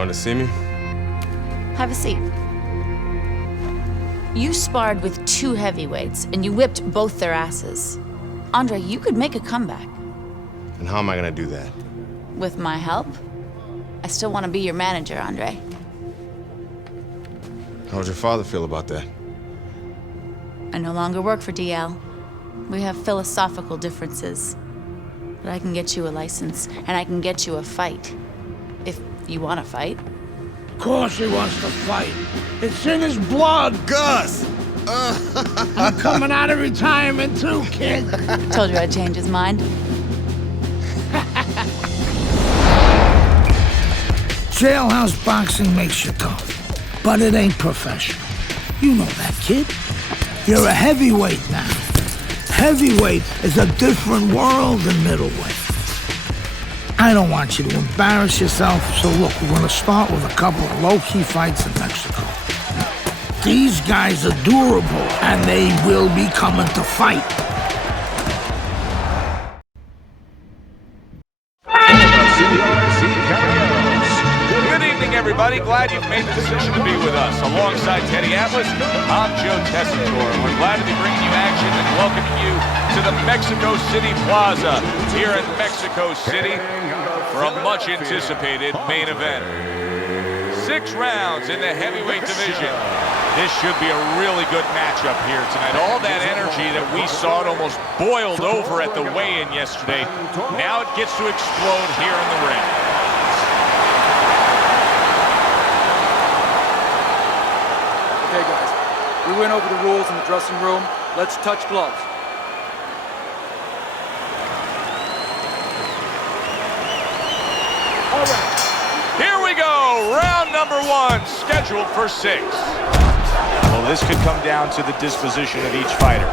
wanted to see me? Have a seat. You sparred with 2 heavyweights, and you whipped both their asses. Andre, you could make a comeback. And how am I gonna do that? With my help? I still want to be your manager, Andre. How would your father feel about that? I no longer work for DL. We have philosophical differences. But I can get you a license, and I can get you a fight. If you want to fight. Of course he wants to fight. It's in his blood. Gus! I'm coming out of retirement too, kid. Told you I'd change his mind. Jailhouse boxing makes you tough, but it ain't professional. You know that, kid. You're a heavyweight now. Heavyweight is a different world than middleweight. I don't want you to embarrass yourself, so look, we're gonna start with a couple of low-key fights in Mexico. These guys are durable, and they will be coming to fight. Good evening, everybody. Glad you've made the decision to be with us. Alongside Teddy Atlas, I'm Joe Tessitore. We're glad to be bringing you action and welcoming you to the Mexico City Plaza here in Mexico City for a much-anticipated main event. 6 rounds in the heavyweight division. This should be a really good matchup here tonight. All that energy that we saw, it almost boiled over at the weigh-in yesterday. Now it gets to explode here in the ring. Okay, guys, we went over the rules in the dressing room. Let's touch gloves. All right. Here we go, round number 1, scheduled for 6. Well, this could come down to the disposition of each fighter.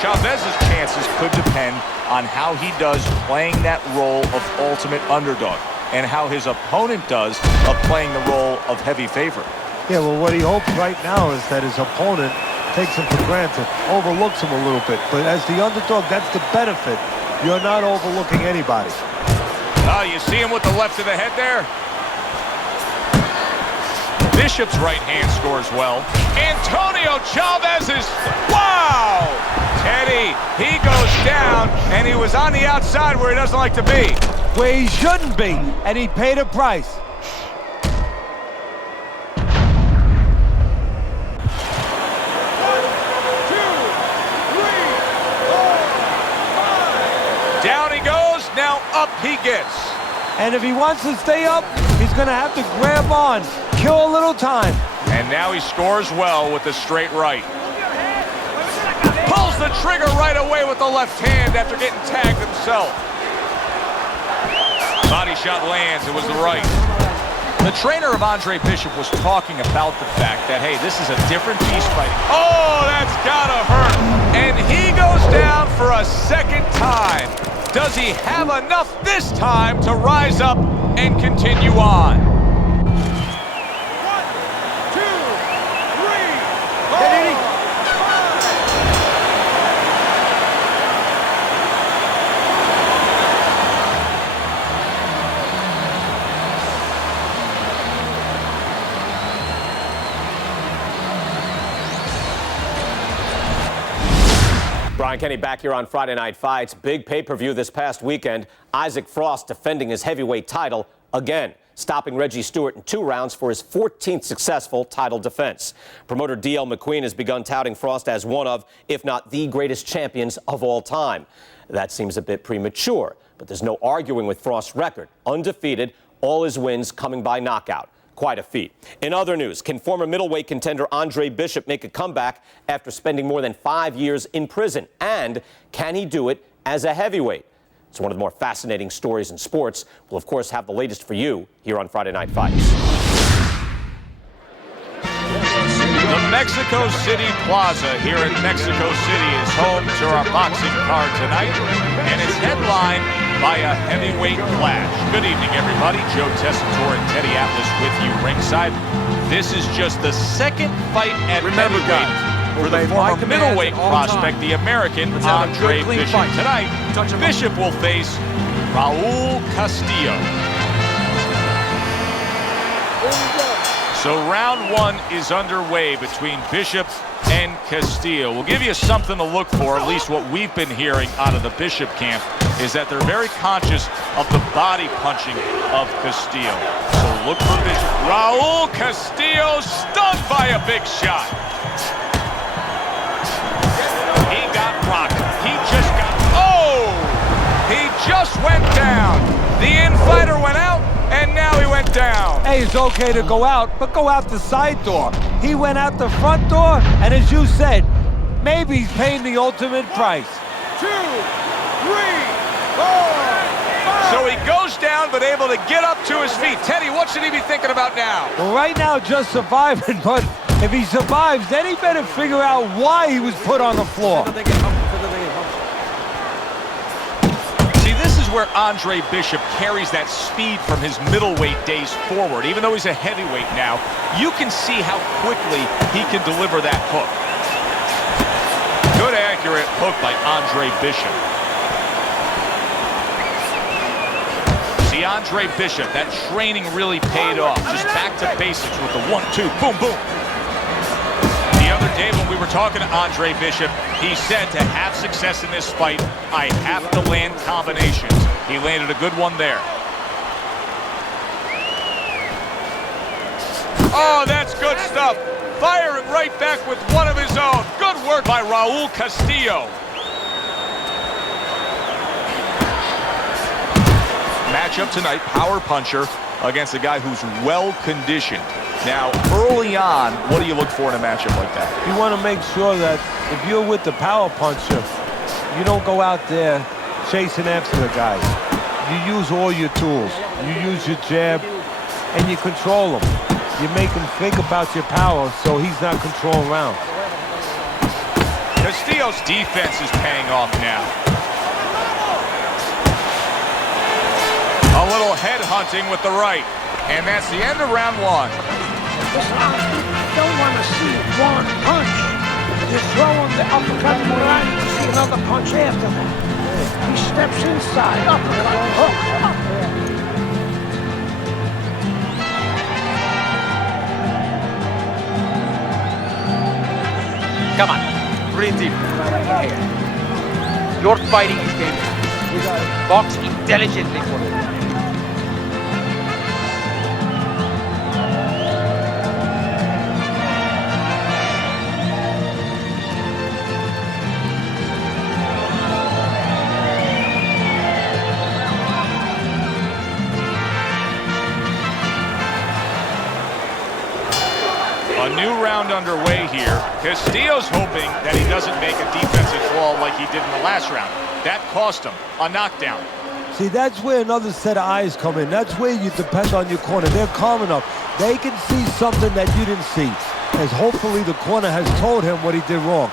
Chavez's chances could depend on how he does playing that role of ultimate underdog and how his opponent does of playing the role of heavy favorite. Yeah, well, what he hopes right now is that his opponent takes him for granted, overlooks him a little bit. But as the underdog, that's the benefit. You're not overlooking anybody. You see him with the left of the head there? Bishop's right hand scores well. Antonio Chavez is... Wow! Teddy, he goes down, and he was on the outside where he doesn't like to be. Where he shouldn't be, and he paid a price. Down he goes, now up he gets. And if he wants to stay up, he's going to have to grab on, kill a little time. And now he scores well with the straight right. Pulls the trigger right away with the left hand after getting tagged himself. Body shot lands, it was the right. The trainer of Andre Bishop was talking about the fact that, hey, this is a different beast fighting. Oh, that's gotta hurt. And he goes down for a second time. Does he have enough this time to rise up and continue on? 1, 2, 3, 4, 5. Brian Kenny back here on Friday Night Fights. Big pay-per-view this past weekend. Isaac Frost defending his heavyweight title again, stopping Reggie Stewart in 2 rounds for his 14th successful title defense. Promoter D.L. McQueen has begun touting Frost as one of, if not the greatest champions of all time. That seems a bit premature, but there's no arguing with Frost's record. Undefeated, all his wins coming by knockout. Quite a feat. In other news, can former middleweight contender Andre Bishop make a comeback after spending more than 5 years in prison? And can he do it as a heavyweight? It's one of the more fascinating stories in sports. We'll, of course, have the latest for you here on Friday Night Fights. The Mexico City Plaza here in Mexico City is home to our boxing card tonight, and it's headlined by a heavyweight clash. Good evening, everybody. Joe Tessitore and Teddy Atlas with you ringside. This is just the second fight at heavyweight for the former middleweight prospect, the American Andre Bishop. Tonight, Bishop will face Raul Castillo. So round one is underway between Bishop and Castillo. We'll give you something to look for, at least what we've been hearing out of the Bishop camp, is that they're very conscious of the body punching of Castillo. So look for Bishop. Raul Castillo stunned by a big shot. He got rocked. He just went down. The in-fighter went out, and now he went down. Hey, it's okay to go out, but go out the side door. He went out the front door, and as you said, maybe he's paying the ultimate price. 2, 3, 4, 5. So he goes down, but able to get up to his feet. Teddy, what should he be thinking about now? Well, right now, just surviving, but if he survives, then he better figure out why he was put on the floor. Where Andre Bishop carries that speed from his middleweight days forward. Even though he's a heavyweight now, you can see how quickly he can deliver that hook. Good accurate hook by Andre Bishop. See, Andre Bishop, that training really paid off. Just back to basics with the 1-2, boom, boom. The other day when we were talking to Andre Bishop, he said to have success in this fight, I have to land combinations. He landed a good one there. Oh, that's good stuff. Firing right back with one of his own. Good work by Raul Castillo. Matchup tonight, power puncher against a guy who's well-conditioned. Now, early on, what do you look for in a matchup like that? You want to make sure that if you're with the power puncher, you don't go out there chasing after the guy. You use all your tools. You use your jab, and you control him. You make him think about your power so he's not controlling rounds. Castillo's defense is paying off now. A little head hunting with the right. And that's the end of round one. I don't want to see one punch. You throw him the uppercut and right, you see another punch after that. He steps inside, uppercut, hook, up. Come on, breathe deep. Your fighting is dangerous. Box intelligently for me. A new round underway here. Castillo's hoping that he doesn't make a defensive flaw like he did in the last round. That cost him a knockdown. See, that's where another set of eyes come in. That's where you depend on your corner. They're calm enough. They can see something that you didn't see, as hopefully the corner has told him what he did wrong.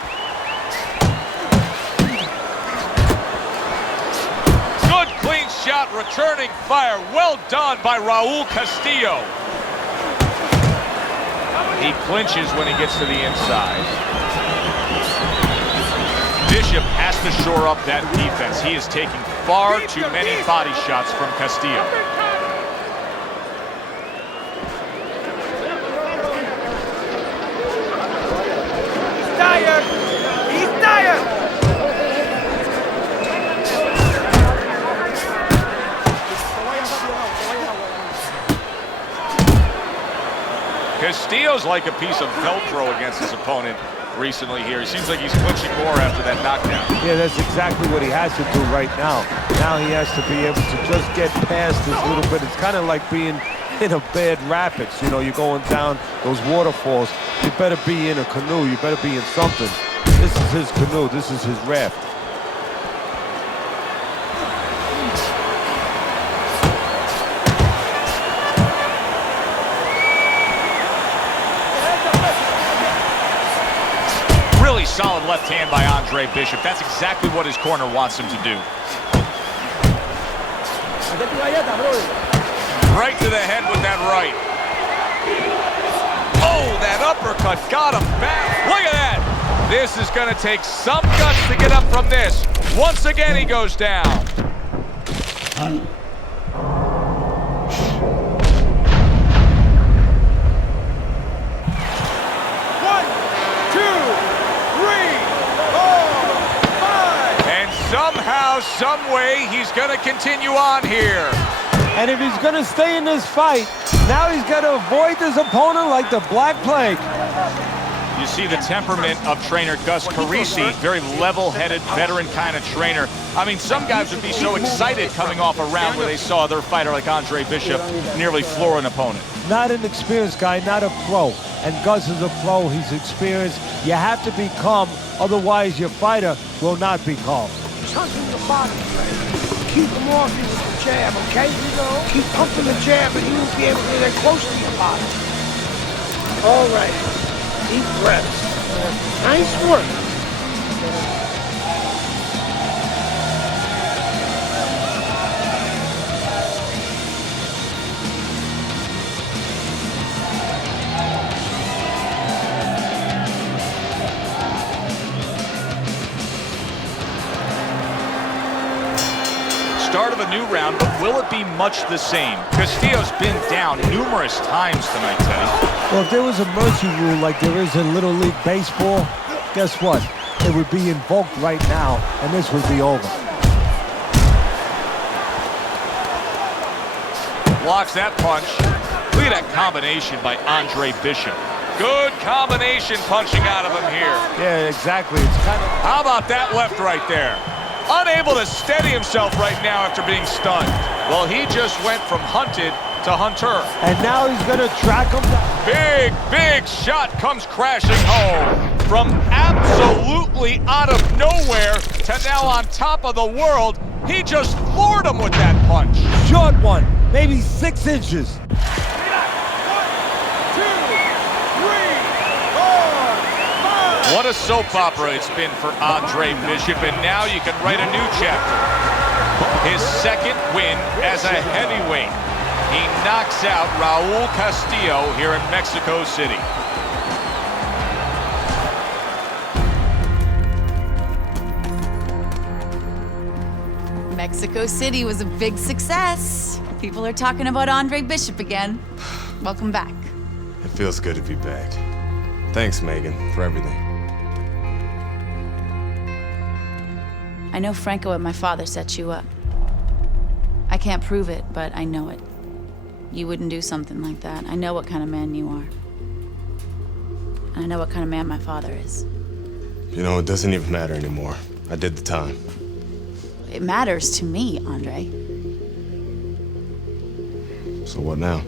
Good, clean shot, returning fire. Well done by Raul Castillo. He clinches when he gets to the inside. Bishop has to shore up that defense. He is taking far too many body shots from Castillo. He's tired. He's tired. Castillo's like a piece of Velcro against his opponent recently here. He seems like he's clinching more after that knockdown. Yeah, that's exactly what he has to do right now. Now he has to be able to just get past this little bit. It's kind of like being in a bad rapids. You know, you're going down those waterfalls. You better be in a canoe. You better be in something. This is his canoe. This is his raft. Really solid left hand by Andre Bishop. That's exactly what his corner wants him to do. Right to the head with that right. Oh, that uppercut got him back. Look at that. This is going to take some guts to get up from this. Once again, he goes down. somehow, some way, he's going to continue on here. And if he's going to stay in this fight, now he's got to avoid this opponent like the Black Plague. You see the temperament of trainer Gus Carisi, very level-headed, veteran kind of trainer. I mean, some guys would be so excited coming off a round where they saw their fighter like Andre Bishop nearly floor an opponent. Not an experienced guy, not a pro. And Gus is a pro, he's experienced. You have to be calm, otherwise your fighter will not be calm. Chunking the body, keep him off you with the jab, okay? Keep pumping the jab and you won't be able to get close to your body. All right. Deep breaths. Nice work. Start of a new round, but will it be much the same? Castillo's been down numerous times tonight, Teddy. Well, if there was a mercy rule like there is in Little League Baseball, guess what? It would be invoked right now, and this would be over. Blocks that punch. Look at that combination by Andre Bishop. Good combination punching out of him here. Yeah, exactly. It's kind of... How about that left right there? Unable to steady himself right now after being stunned. Well, he just went from hunted to hunter. And now he's going to track him down. Big shot comes crashing home. From absolutely out of nowhere to now on top of the world, he just floored him with that punch. Short one, maybe 6 inches. What a soap opera it's been for Andre Bishop, and now you can write a new chapter. His second win as a heavyweight. He knocks out Raul Castillo here in Mexico City. Mexico City was a big success. People are talking about Andre Bishop again. Welcome back. It feels good to be back. Thanks, Megan, for everything. I know Franco and my father set you up. I can't prove it, but I know it. You wouldn't do something like that. I know what kind of man you are. And I know what kind of man my father is. You know, it doesn't even matter anymore. I did the time. It matters to me, Andre. So what now?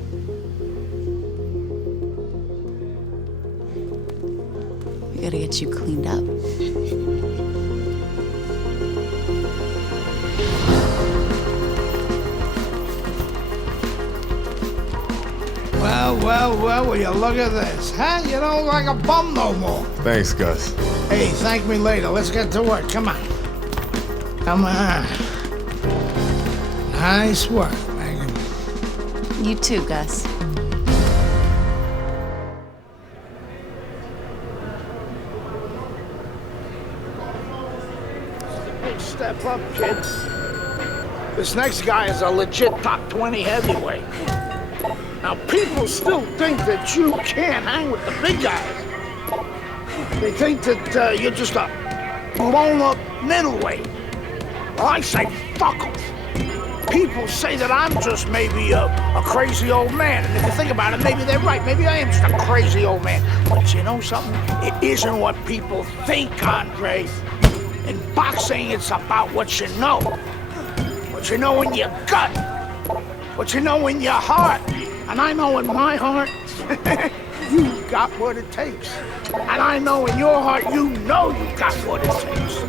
We gotta get you cleaned up. Well, will you look at this, huh? You don't look like a bum no more. Thanks, Gus. Hey, thank me later. Let's get to work. Come on. Come on. Nice work, Megan. You too, Gus. Step up, kid. This next guy is a legit top 20 heavyweight. Now, people still think that you can't hang with the big guys. They think that you're just a blown-up middleweight. Well, I say fuck them. People say that I'm just maybe a crazy old man. And if you think about it, maybe they're right. Maybe I am just a crazy old man. But you know something? It isn't what people think, Andre. In boxing, it's about what you know. What you know in your gut. What you know in your heart. And I know in my heart, you got what it takes. And I know in your heart, you know you got what it takes.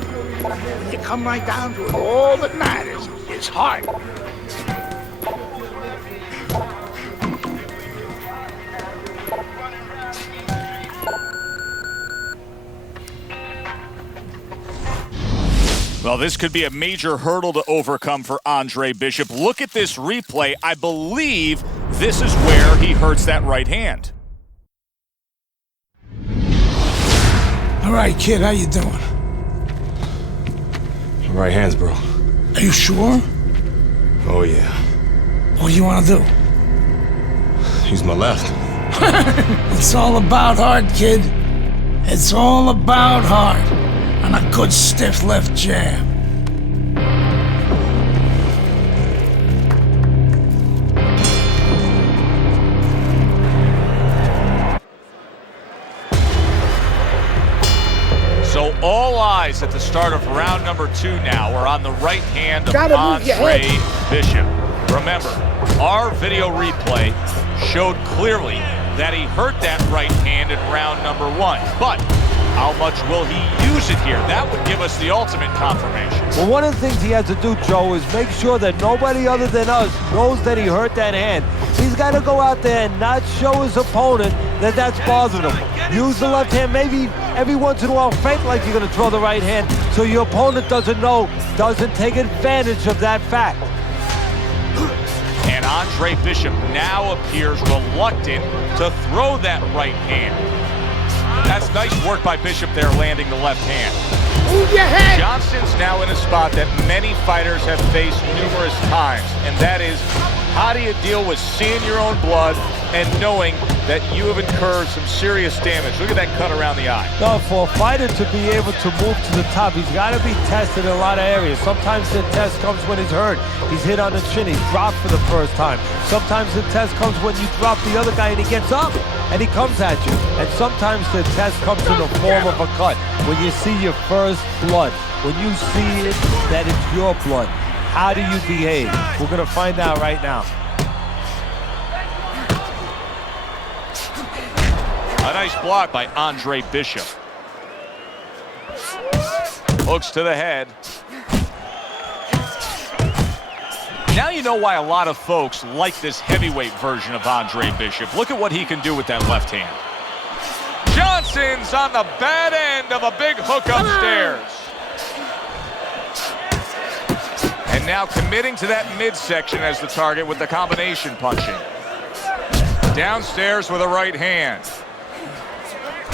When you come right down to it, all that matters is heart. Well, this could be a major hurdle to overcome for Andre Bishop. Look at this replay. I believe this is where he hurts that right hand. All right, kid, how you doing? Right hands, bro. Are you sure? Oh, yeah. What do you want to do? Use my left. It's all about heart, kid. It's all about heart. And a good stiff left jab. All eyes at the start of round number 2 now. We're on the right hand of Andre Bishop. Remember, our video replay showed clearly that he hurt that right hand in round number 1. But how much will he use it here? That would give us the ultimate confirmation. Well, one of the things he has to do, Joe, is make sure that nobody other than us knows that he hurt that hand. He's got to go out there and not show his opponent that that's bothering him. Use the left hand, maybe every once in a while fake like you're going to throw the right hand so your opponent doesn't know, doesn't take advantage of that fact. And Andre Bishop now appears reluctant to throw that right hand. That's nice work by Bishop there, landing the left hand. Move your head! Johnson's now in a spot that many fighters have faced numerous times, and that is, how do you deal with seeing your own blood and knowing that you have incurred some serious damage? Look at that cut around the eye. No, for a fighter to be able to move to the top, he's got to be tested in a lot of areas. Sometimes the test comes when he's hurt. He's hit on the chin, he's dropped for the first time. Sometimes the test comes when you drop the other guy and he gets up and he comes at you. And sometimes the test comes in the form of a cut. When you see your first blood, when you see it, that it's your blood. How do you behave? We're going to find out right now. A nice block by Andre Bishop. Hooks to the head. Now you know why a lot of folks like this heavyweight version of Andre Bishop. Look at what he can do with that left hand. Johnson's on the bad end of a big hook upstairs. And now committing to that midsection as the target with the combination punching. Downstairs with a right hand.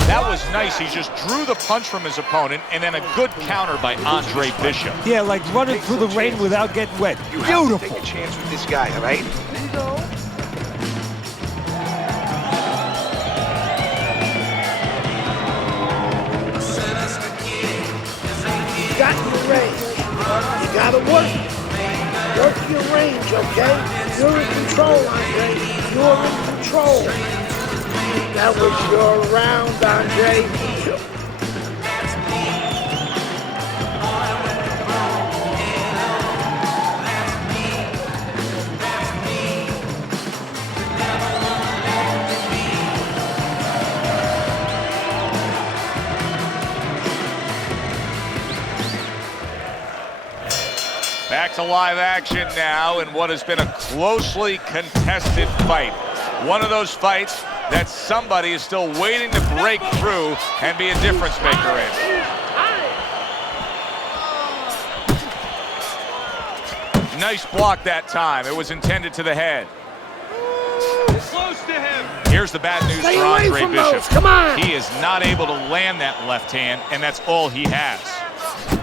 That was nice. He just drew the punch from his opponent, and then a good counter by Andre Bishop. Yeah, like running through the rain without getting wet. Beautiful. Take a chance with this guy, all right? There you go. You got your range. You gotta work. Work your range, okay? You're in control, Andre. You're in control. That was your round, Andre. Back to live action now in what has been a closely contested fight. One of those fights that somebody is still waiting to break through and be a difference maker in. Nice block that time. It was intended to the head. Close to him. Here's the bad news Stay for away Andre from Bishop. those. Come on. He is not able to land that left hand, and that's all he has.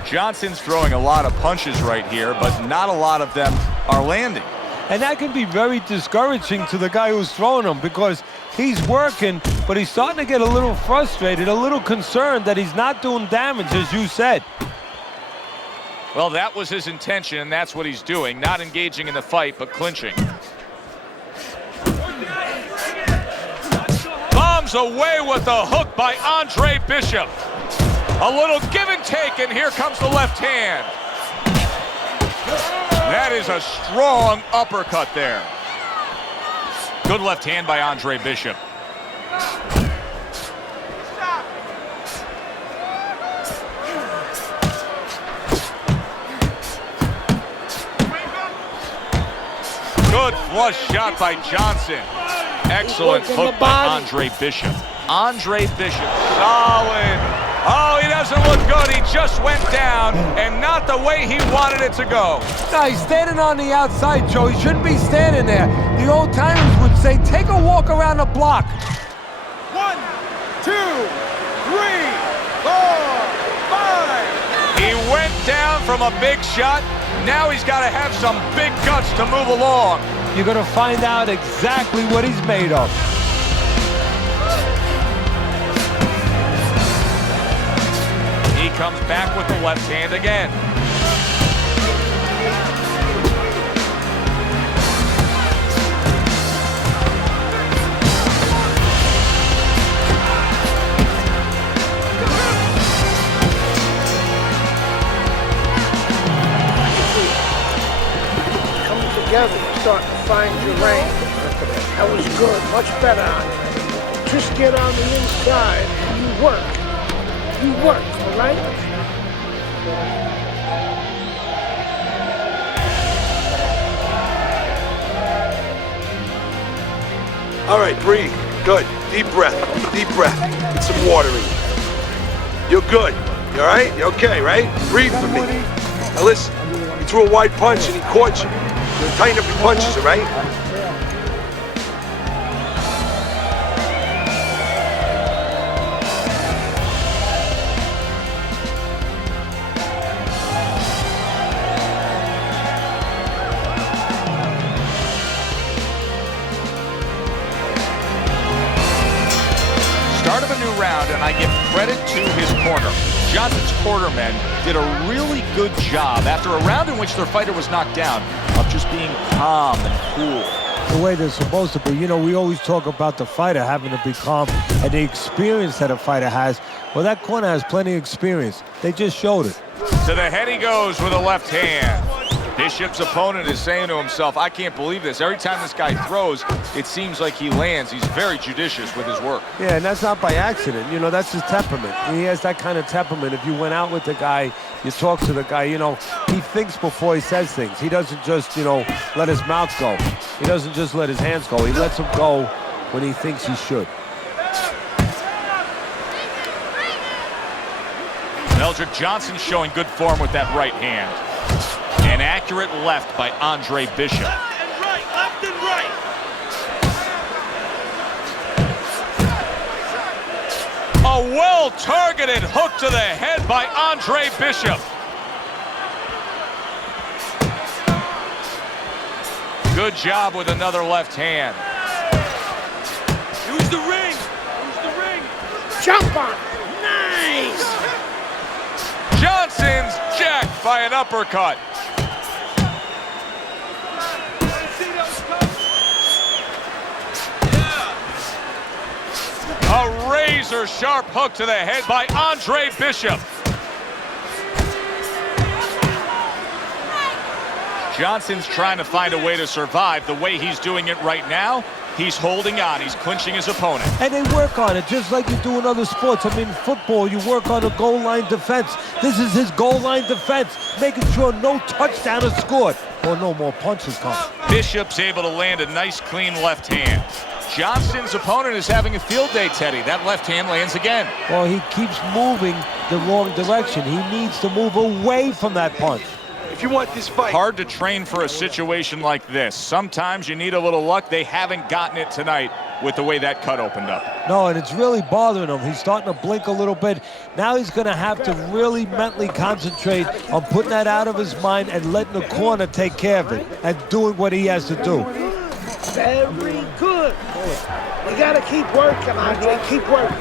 Johnson's throwing a lot of punches right here, but not a lot of them are landing. And that can be very discouraging to the guy who's throwing them because he's working, but he's starting to get a little frustrated, a little concerned that he's not doing damage, as you said. Well, that was his intention, and that's what he's doing. Not engaging in the fight, but clinching. Bombs away with the hook by Andre Bishop. A little give and take, and here comes the left hand. That is a strong uppercut there. Good left hand by Andre Bishop. Good flush shot by Johnson. Excellent hook by Andre Bishop. Andre Bishop, solid. Oh, he doesn't look good. He just went down, and not the way he wanted it to go. No, he's standing on the outside, Joe. He shouldn't be standing there. The old timers would say, take a walk around the block. 1, 2, 3, 4, 5. He went down from a big shot. Now he's got to have some big guts to move along. You're going to find out exactly what he's made of. He comes back with the left hand again. together, you're starting to find your range. That was good, much better on you. Just get on the inside and you work. You work, all right? All right, breathe. Good. Deep breath. Deep breath. Get some water in you. You're good. You all right? You okay, right? Breathe for me. Now listen, you threw a wide punch and he caught you. You're tighten up your punches, all right? Start of a new round, and I give credit to his corner. Johnson's cornermen did a really good job after a round in which their fighter was knocked down of just being calm and cool. The way they're supposed to be. You know, we always talk about the fighter having to be calm and the experience that a fighter has. Well, that corner has plenty of experience. They just showed it. To the head he goes with a left hand. Bishop's opponent is saying to himself, I can't believe this. Every time this guy throws, it seems like he lands. He's very judicious with his work. Yeah, and that's not by accident. You know, that's his temperament. He has that kind of temperament. If you went out with the guy, you talk to the guy, you know, he thinks before he says things. He doesn't just, you know, let his mouth go. He doesn't just let his hands go. He lets them go when he thinks he should. Eldrick Johnson showing good form with that right hand. An accurate left by Andre Bishop. Left and right, left and right. A well-targeted hook to the head by Andre Bishop. Good job with another left hand. Use the ring. Use the ring. Jump on it. Nice! Johnson's jacked by an uppercut. A razor-sharp hook to the head by Andre Bishop. Johnson's trying to find a way to survive. The way he's doing it right now, he's holding on. He's clinching his opponent. And they work on it just like you do in other sports. I mean, football, you work on a goal line defense. This is his goal line defense, making sure no touchdown is scored or no more punches come. Bishop's able to land a nice, clean left hand. Johnson's opponent is having a field day, Teddy. That left hand lands again. Well, he keeps moving the wrong direction. He needs to move away from that punch. If you want this fight... Hard to train for a situation like this. Sometimes you need a little luck. They haven't gotten it tonight with the way that cut opened up. No, and it's really bothering him. He's starting to blink a little bit. Now he's going to have to really mentally concentrate on putting that out of his mind and letting the corner take care of it and doing what he has to do. Very good. You gotta keep working, Andre. Keep working.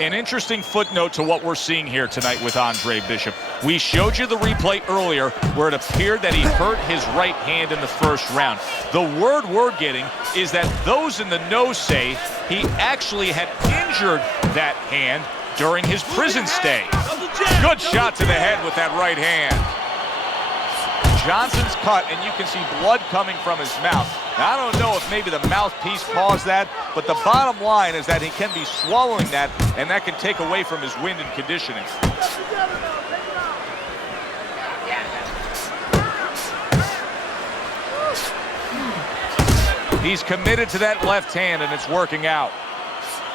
An interesting footnote to what we're seeing here tonight with Andre Bishop. We showed you the replay earlier where it appeared that he hurt his right hand in the first round. The word we're getting is that those in the know say he actually had injured that hand during his prison stay. Good shot to the head with that right hand. Johnson's cut, and you can see blood coming from his mouth. Now, I don't know if maybe the mouthpiece caused that, but the bottom line is that he can be swallowing that, and that can take away from his wind and conditioning. He's committed to that left hand, and it's working out.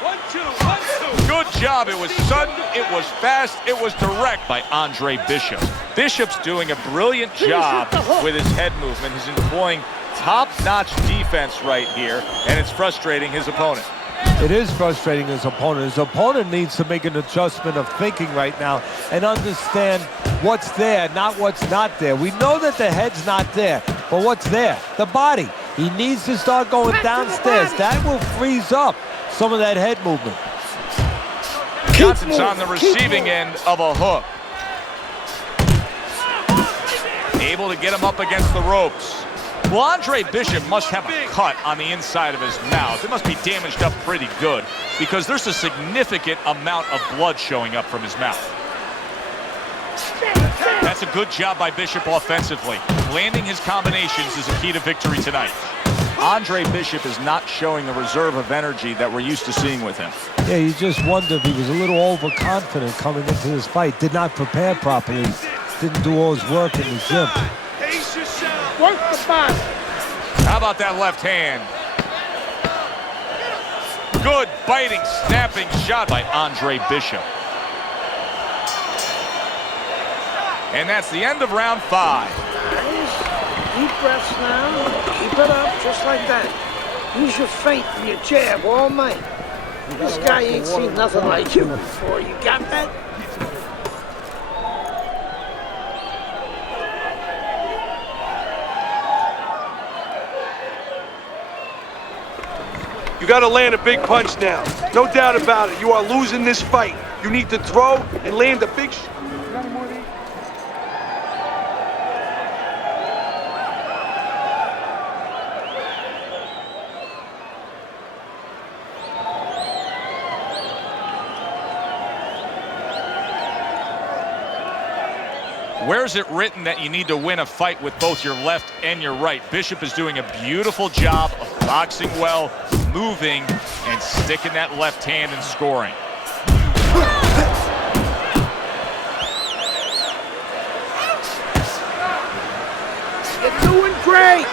1, 2, 1, 2. Good job. It was sudden, it was fast, it was direct by Andre Bishop. Bishop's doing a brilliant job with his head movement. He's employing top-notch defense right here, and it's frustrating his opponent. It is frustrating his opponent. His opponent needs to make an adjustment of thinking right now and understand what's there, not what's not there. We know that the head's not there, but what's there? The body. He needs to start going downstairs. That will freeze up some of that head movement. Johnson's on the receiving end of a hook. able to get him up against the ropes. Well, Andre Bishop must have a cut on the inside of his mouth. It must be damaged up pretty good because there's a significant amount of blood showing up from his mouth. That's a good job by Bishop offensively. Landing his combinations is a key to victory tonight. Andre Bishop is not showing the reserve of energy that we're used to seeing with him. Yeah, you just wonder if he was a little overconfident coming into this fight. Did not prepare properly. Didn't do all his work in the gym. Work the body. How about that left hand? Good biting, snapping shot by Andre Bishop. And that's the end of round 5. Deep breaths now. Keep it up, just like that. Use your feint and your jab all night. This guy ain't seen nothing like you before. You got that? You gotta land a big punch now. No doubt about it. You are losing this fight. You need to throw and land a big Where's it written that you need to win a fight with both your left and your right? Bishop is doing a beautiful job of boxing well, moving, and sticking that left hand and scoring. You're doing great.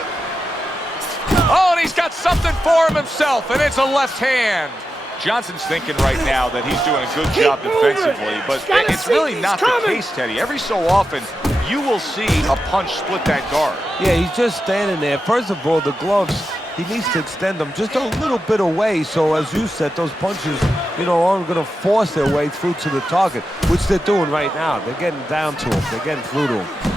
Oh, and he's got something for him himself, and it's a left hand. Johnson's thinking right now that he's doing a good job defensively, but it's really not the case, Teddy. Every so often, you will see a punch split that guard. Yeah, he's just standing there. First of all, the gloves, he needs to extend them just a little bit away. So, as you said, those punches, you know, aren't going to force their way through to the target, which they're doing right now. They're getting down to him. They're getting through to him.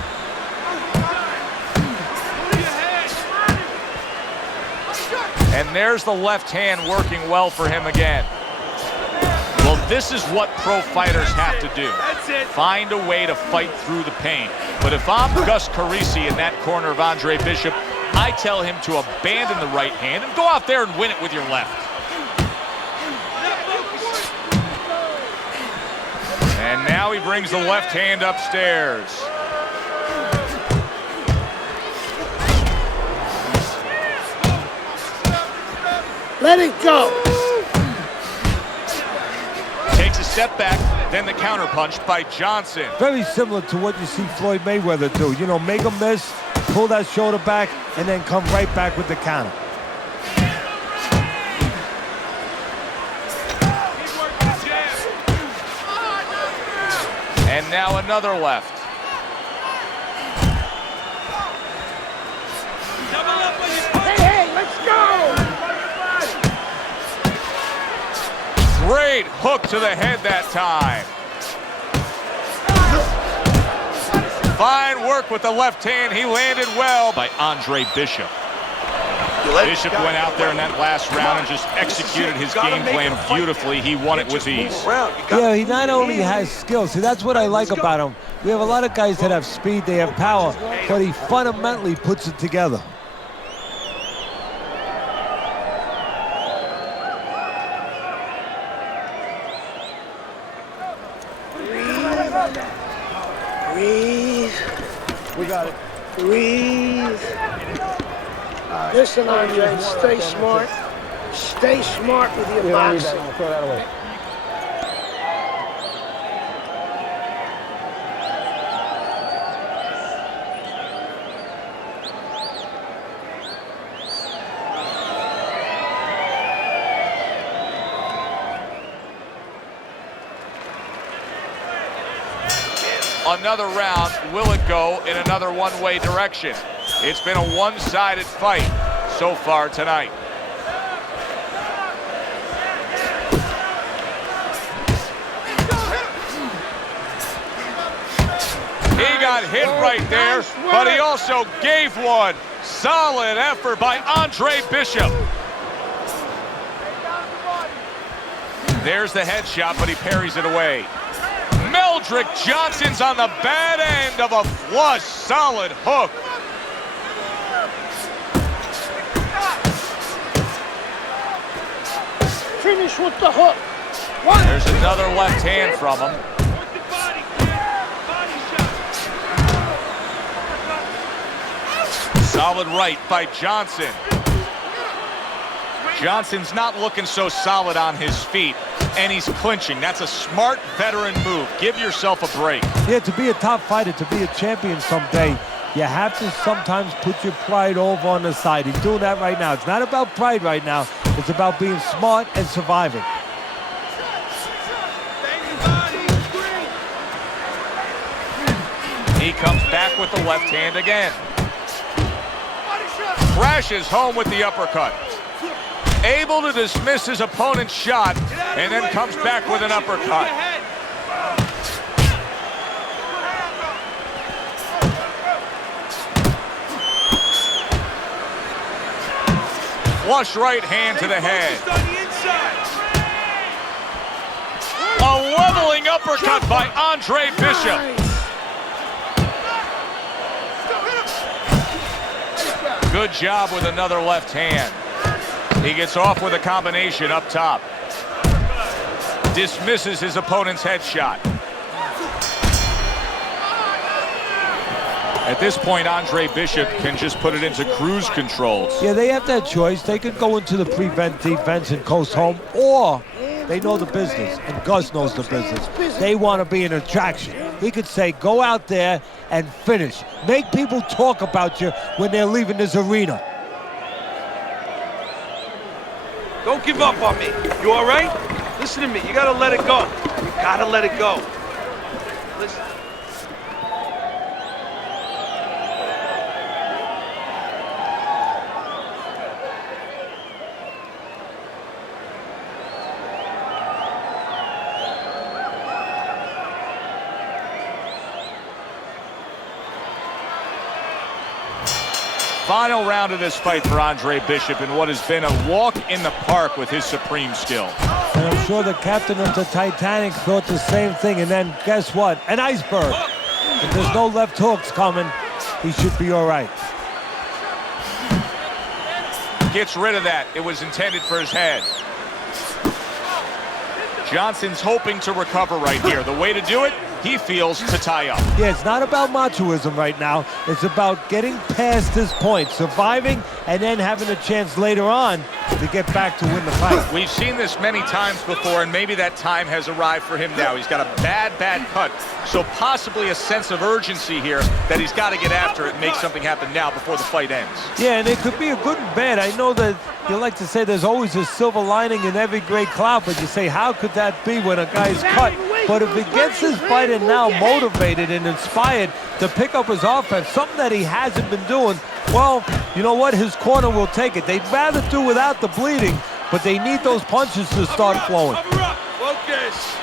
And there's the left hand working well for him again. Well, this is what pro fighters have to do. Find a way to fight through the pain. But if I'm Gus Carisi in that corner of Andre Bishop, I tell him to abandon the right hand and go out there and win it with your left. And now he brings the left hand upstairs. Let it go. Takes a step back, then the counter punch by Johnson. Very similar to what you see Floyd Mayweather do. You know, make a miss, pull that shoulder back, and then come right back with the counter. And now another left. Hey, let's go. Great hook to the head that time. Fine work with the left hand. He landed well by Andre Bishop. Bishop went out there in that last round and just executed his game plan beautifully. He won it with ease. Yeah, he not only has skills. See, that's what I like about him. We have a lot of guys that have speed, they have power, but he fundamentally puts it together. Breathe. We got it. Breathe. Listen, Andre, stay smart. Stay smart with your boxing. Throw that away. Another round, will it go in another one-way direction? It's been a one-sided fight so far tonight. He got hit right there, but he also gave one. Solid effort by Andre Bishop. There's the headshot, but he parries it away. Meldrick Johnson's on the bad end of a flush, solid hook. Finish with the hook. There's another left hand from him. Solid right by Johnson. Johnson's not looking so solid on his feet, and he's clinching. That's a smart veteran move. Give yourself a break. Yeah, to be a top fighter, to be a champion someday, you have to sometimes put your pride over on the side. He's doing that right now. It's not about pride right now. It's about being smart and surviving. He comes back with the left hand again. Crashes home with the uppercut. Able to dismiss his opponent's shot, and then comes back with an uppercut. Flush right hand to the head. A leveling uppercut by Andre Bishop. Good job with another left hand. He gets off with a combination up top. Dismisses his opponent's headshot. At this point, Andre Bishop can just put it into cruise controls. Yeah, they have that choice. They could go into the prevent defense and coast home, or they know the business, and Gus knows the business. They want to be an attraction. He could say, go out there and finish. Make people talk about you when they're leaving this arena. Don't give up on me. You all right? Listen to me. You gotta let it go. You gotta let it go. Listen. Final round of this fight for Andre Bishop in what has been a walk in the park with his supreme skill. And I'm sure the captain of the Titanic thought the same thing, and then guess what? An iceberg. If there's no left hooks coming, he should be all right. Gets rid of that. It was intended for his head. Johnson's hoping to recover right here. The way to do it, he feels, to tie up. Yeah, it's not about machoism right now. It's about getting past this point, surviving, and then having a chance later on to get back to win the fight. We've seen this many times before, and maybe that time has arrived for him now. He's got a bad cut, so possibly a sense of urgency here that he's got to get after it and make something happen now before the fight ends. Yeah, and it could be a good and bad. I know that you like to say there's always a silver lining in every great cloud, but you say, how could that be when a guy's cut? But if he gets his fighter now motivated and inspired to pick up his offense, something that he hasn't been doing, well, you know what? His corner will take it. They'd rather do without the bleeding, but they need those punches to start flowing. Focus.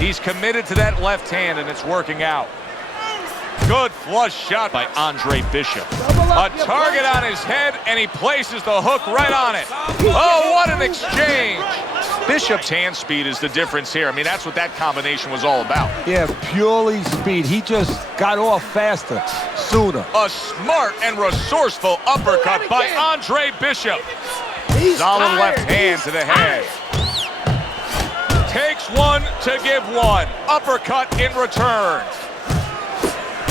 He's committed to that left hand, and it's working out. Good flush shot by Andre Bishop. A target on his head, and he places the hook right on it. Oh, what an exchange. Bishop's hand speed is the difference here. I mean, that's what that combination was all about. Yeah, purely speed. He just got off faster, sooner. A smart and resourceful uppercut by Andre Bishop. Solid left hand to the head. Takes one to give one. Uppercut in return.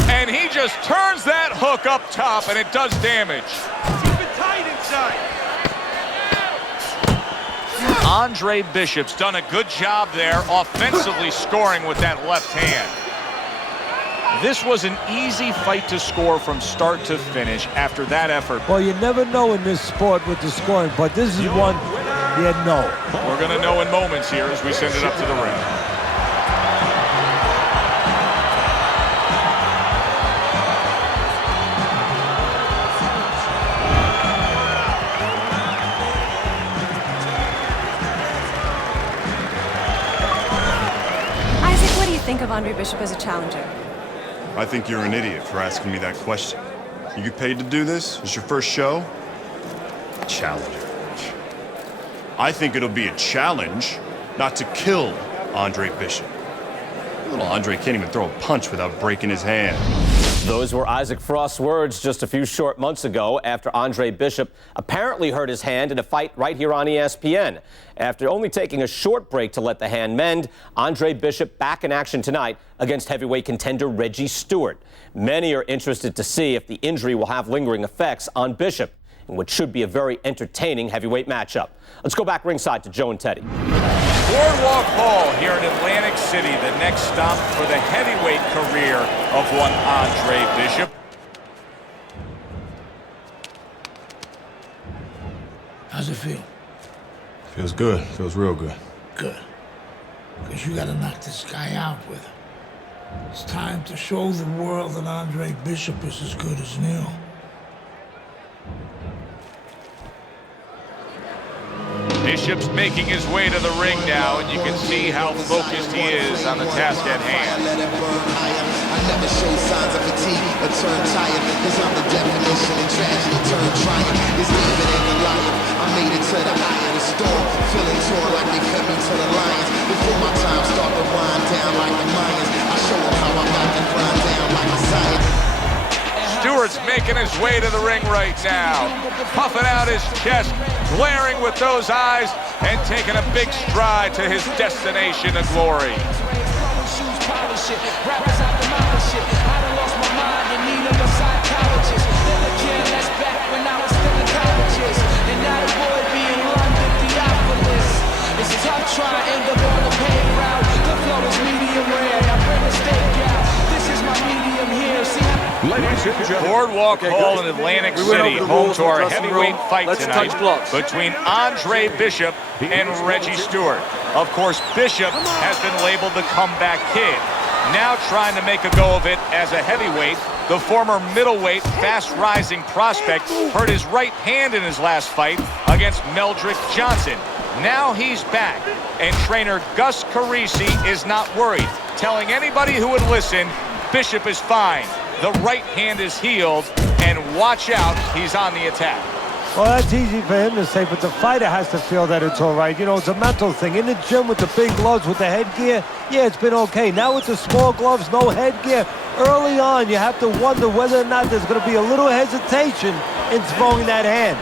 And he just turns that hook up top, and it does damage. Keep it tight inside. Andre Bishop's done a good job there, offensively scoring with that left hand. This was an easy fight to score from start to finish after that effort. Well, you never know in this sport with the scoring, but this is one you know. We're going to know in moments here as we send it up to the ring. Think of Andre Bishop as a challenger? I think you're an idiot for asking me that question. You get paid to do this? It's your first show? Challenger. I think it'll be a challenge not to kill Andre Bishop. Little Andre can't even throw a punch without breaking his hand. Those were Isaac Frost's words just a few short months ago after Andre Bishop apparently hurt his hand in a fight right here on ESPN. After only taking a short break to let the hand mend, Andre Bishop back in action tonight against heavyweight contender Reggie Stewart. Many are interested to see if the injury will have lingering effects on Bishop in what should be a very entertaining heavyweight matchup. Let's go back ringside to Joe and Teddy. Boardwalk Hall here in Atlantic City, the next stop for the heavyweight career of one Andre Bishop. How's it feel? Feels good. Feels real good. Good. Because you gotta knock this guy out with him. It's time to show the world that Andre Bishop is as good as new. Bishop's making his way to the ring now, and you can see how focused he is on the task at hand. I never show signs of fatigue or turn tired, cause I'm the definition of tragedy turn triumph. It's David and Goliath. I made it to the eye of the storm, feeling torn like they fed me to the lions. Before my time start to wind down like the Mayans, I show them how I'm about to grind down like a science. Stewart's making his way to the ring right now, puffing out his chest, glaring with those eyes, and taking a big stride to his destination of glory. Boardwalk Hall in Atlantic City, home to our heavyweight fight tonight between Andre Bishop and Reggie Stewart. Of course, Bishop has been labeled the comeback kid. Now trying to make a go of it as a heavyweight, the former middleweight, fast-rising prospect hurt his right hand in his last fight against Meldrick Johnson. Now he's back, and trainer Gus Carisi is not worried, telling anybody who would listen, Bishop is fine. The right hand is healed, and watch out, he's on the attack. Well, that's easy for him to say, but the fighter has to feel that it's all right. You know, it's a mental thing. In the gym with the big gloves, with the headgear, yeah, it's been okay. Now with the small gloves, no headgear, early on, you have to wonder whether or not there's going to be a little hesitation in throwing that hand.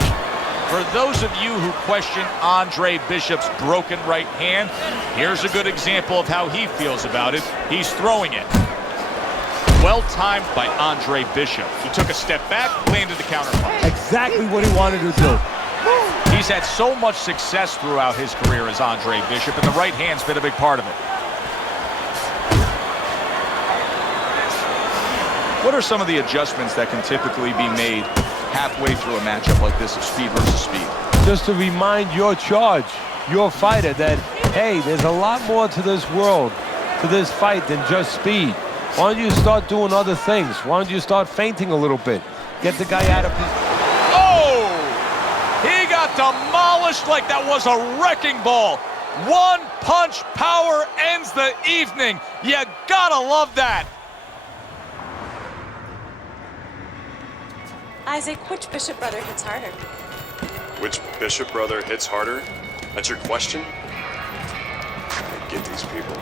For those of you who question Andre Bishop's broken right hand, here's a good example of how he feels about it. He's throwing it. Well timed by Andre Bishop. He took a step back, landed the counterpunch. Exactly what he wanted to do. He's had so much success throughout his career as Andre Bishop, and the right hand's been a big part of it. What are some of the adjustments that can typically be made halfway through a matchup like this of speed versus speed? Just to remind your charge, your fighter, that, hey, there's a lot more to this world, to this fight than just speed. Why don't you start doing other things? Why don't you start feinting a little bit? Get the guy out of his... Oh! He got demolished like that was a wrecking ball. One punch power ends the evening. You gotta love that. Isaac, which Bishop brother hits harder? Which Bishop brother hits harder? That's your question? I get these people.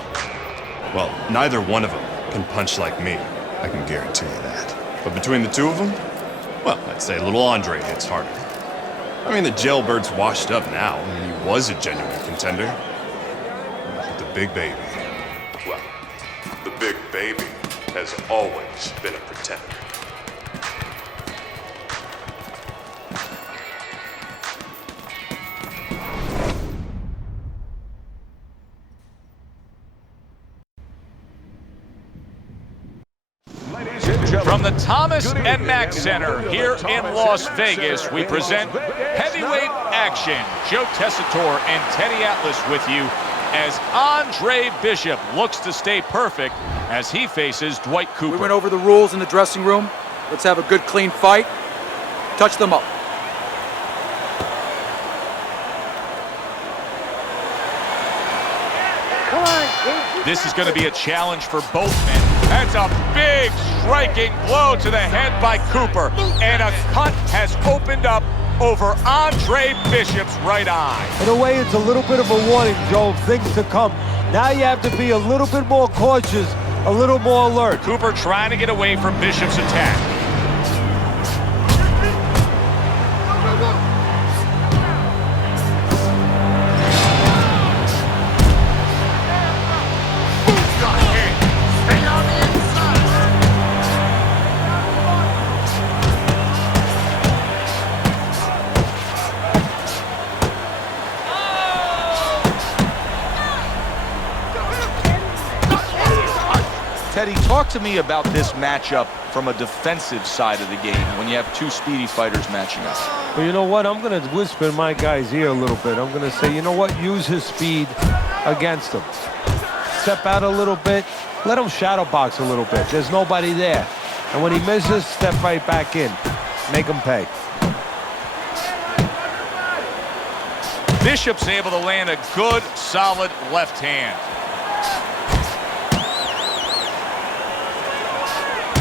Well, neither one of them can punch like me. I can guarantee you that. But between the two of them, well, I'd say little Andre hits harder. I mean, the jailbird's washed up now. I mean, he was a genuine contender. But the big baby, well, the big baby has always been a pretender. From the Thomas and Mack Center here in Las Vegas, we present heavyweight action. Joe Tessitore and Teddy Atlas with you as Andre Bishop looks to stay perfect as he faces Dwight Cooper. We went over the rules in the dressing room. Let's have a good, clean fight. Touch them up. This is going to be a challenge for both men. That's a big striking blow to the head by Cooper. And a cut has opened up over Andre Bishop's right eye. In a way, it's a little bit of a warning, Joe, of things to come. Now you have to be a little bit more cautious, a little more alert. Cooper trying to get away from Bishop's attack. Teddy, talk to me about this matchup from a defensive side of the game when you have two speedy fighters matching up. Well, you know what? I'm going to whisper in my guy's ear a little bit. I'm going to say, you know what? Use his speed against him. Step out a little bit. Let him shadow box a little bit. There's nobody there. And when he misses, step right back in. Make him pay. Bishop's able to land a good, solid left hand.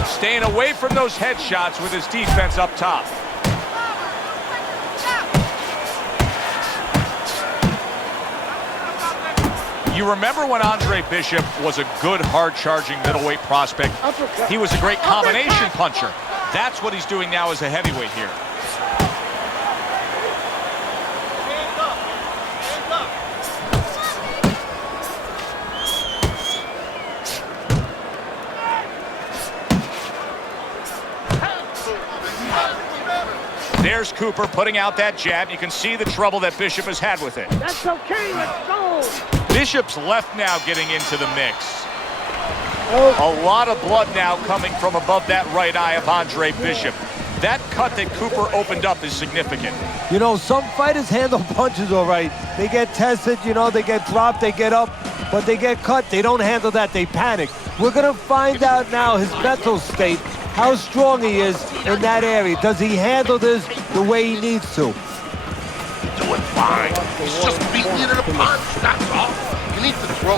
Staying away from those headshots with his defense up top. You remember when Andre Bishop was a good, hard-charging middleweight prospect? He was a great combination puncher. That's what he's doing now as a heavyweight here. There's Cooper putting out that jab. You can see the trouble that Bishop has had with it. That's okay, let's go! Bishop's left now getting into the mix. A lot of blood now coming from above that right eye of Andre Bishop. That cut that Cooper opened up is significant. You know, some fighters handle punches all right. They get tested, you know, they get dropped, they get up, but they get cut. They don't handle that, they panic. We're going to find out now his mental state, how strong he is in that area. Does he handle this the way he needs to? Doing fine. He's just beating you to the punch, that's all. You need to throw.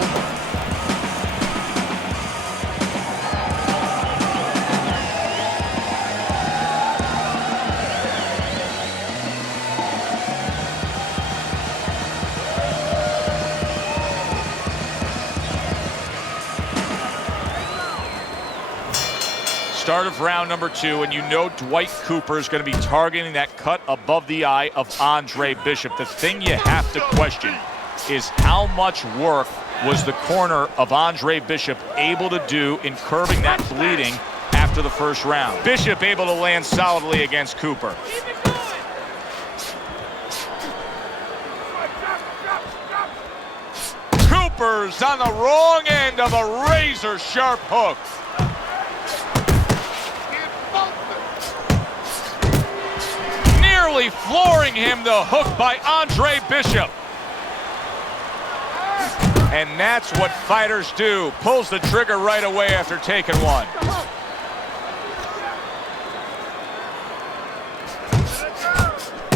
Start of round number 2, and you know Dwight Cooper is going to be targeting that cut above the eye of Andre Bishop. The thing you have to question is how much work was the corner of Andre Bishop able to do in curbing that bleeding after the first round. Bishop able to land solidly against Cooper. Cooper's on the wrong end of a razor-sharp hook. Nearly flooring him, the hook by Andre Bishop. And that's what fighters do. Pulls the trigger right away after taking one.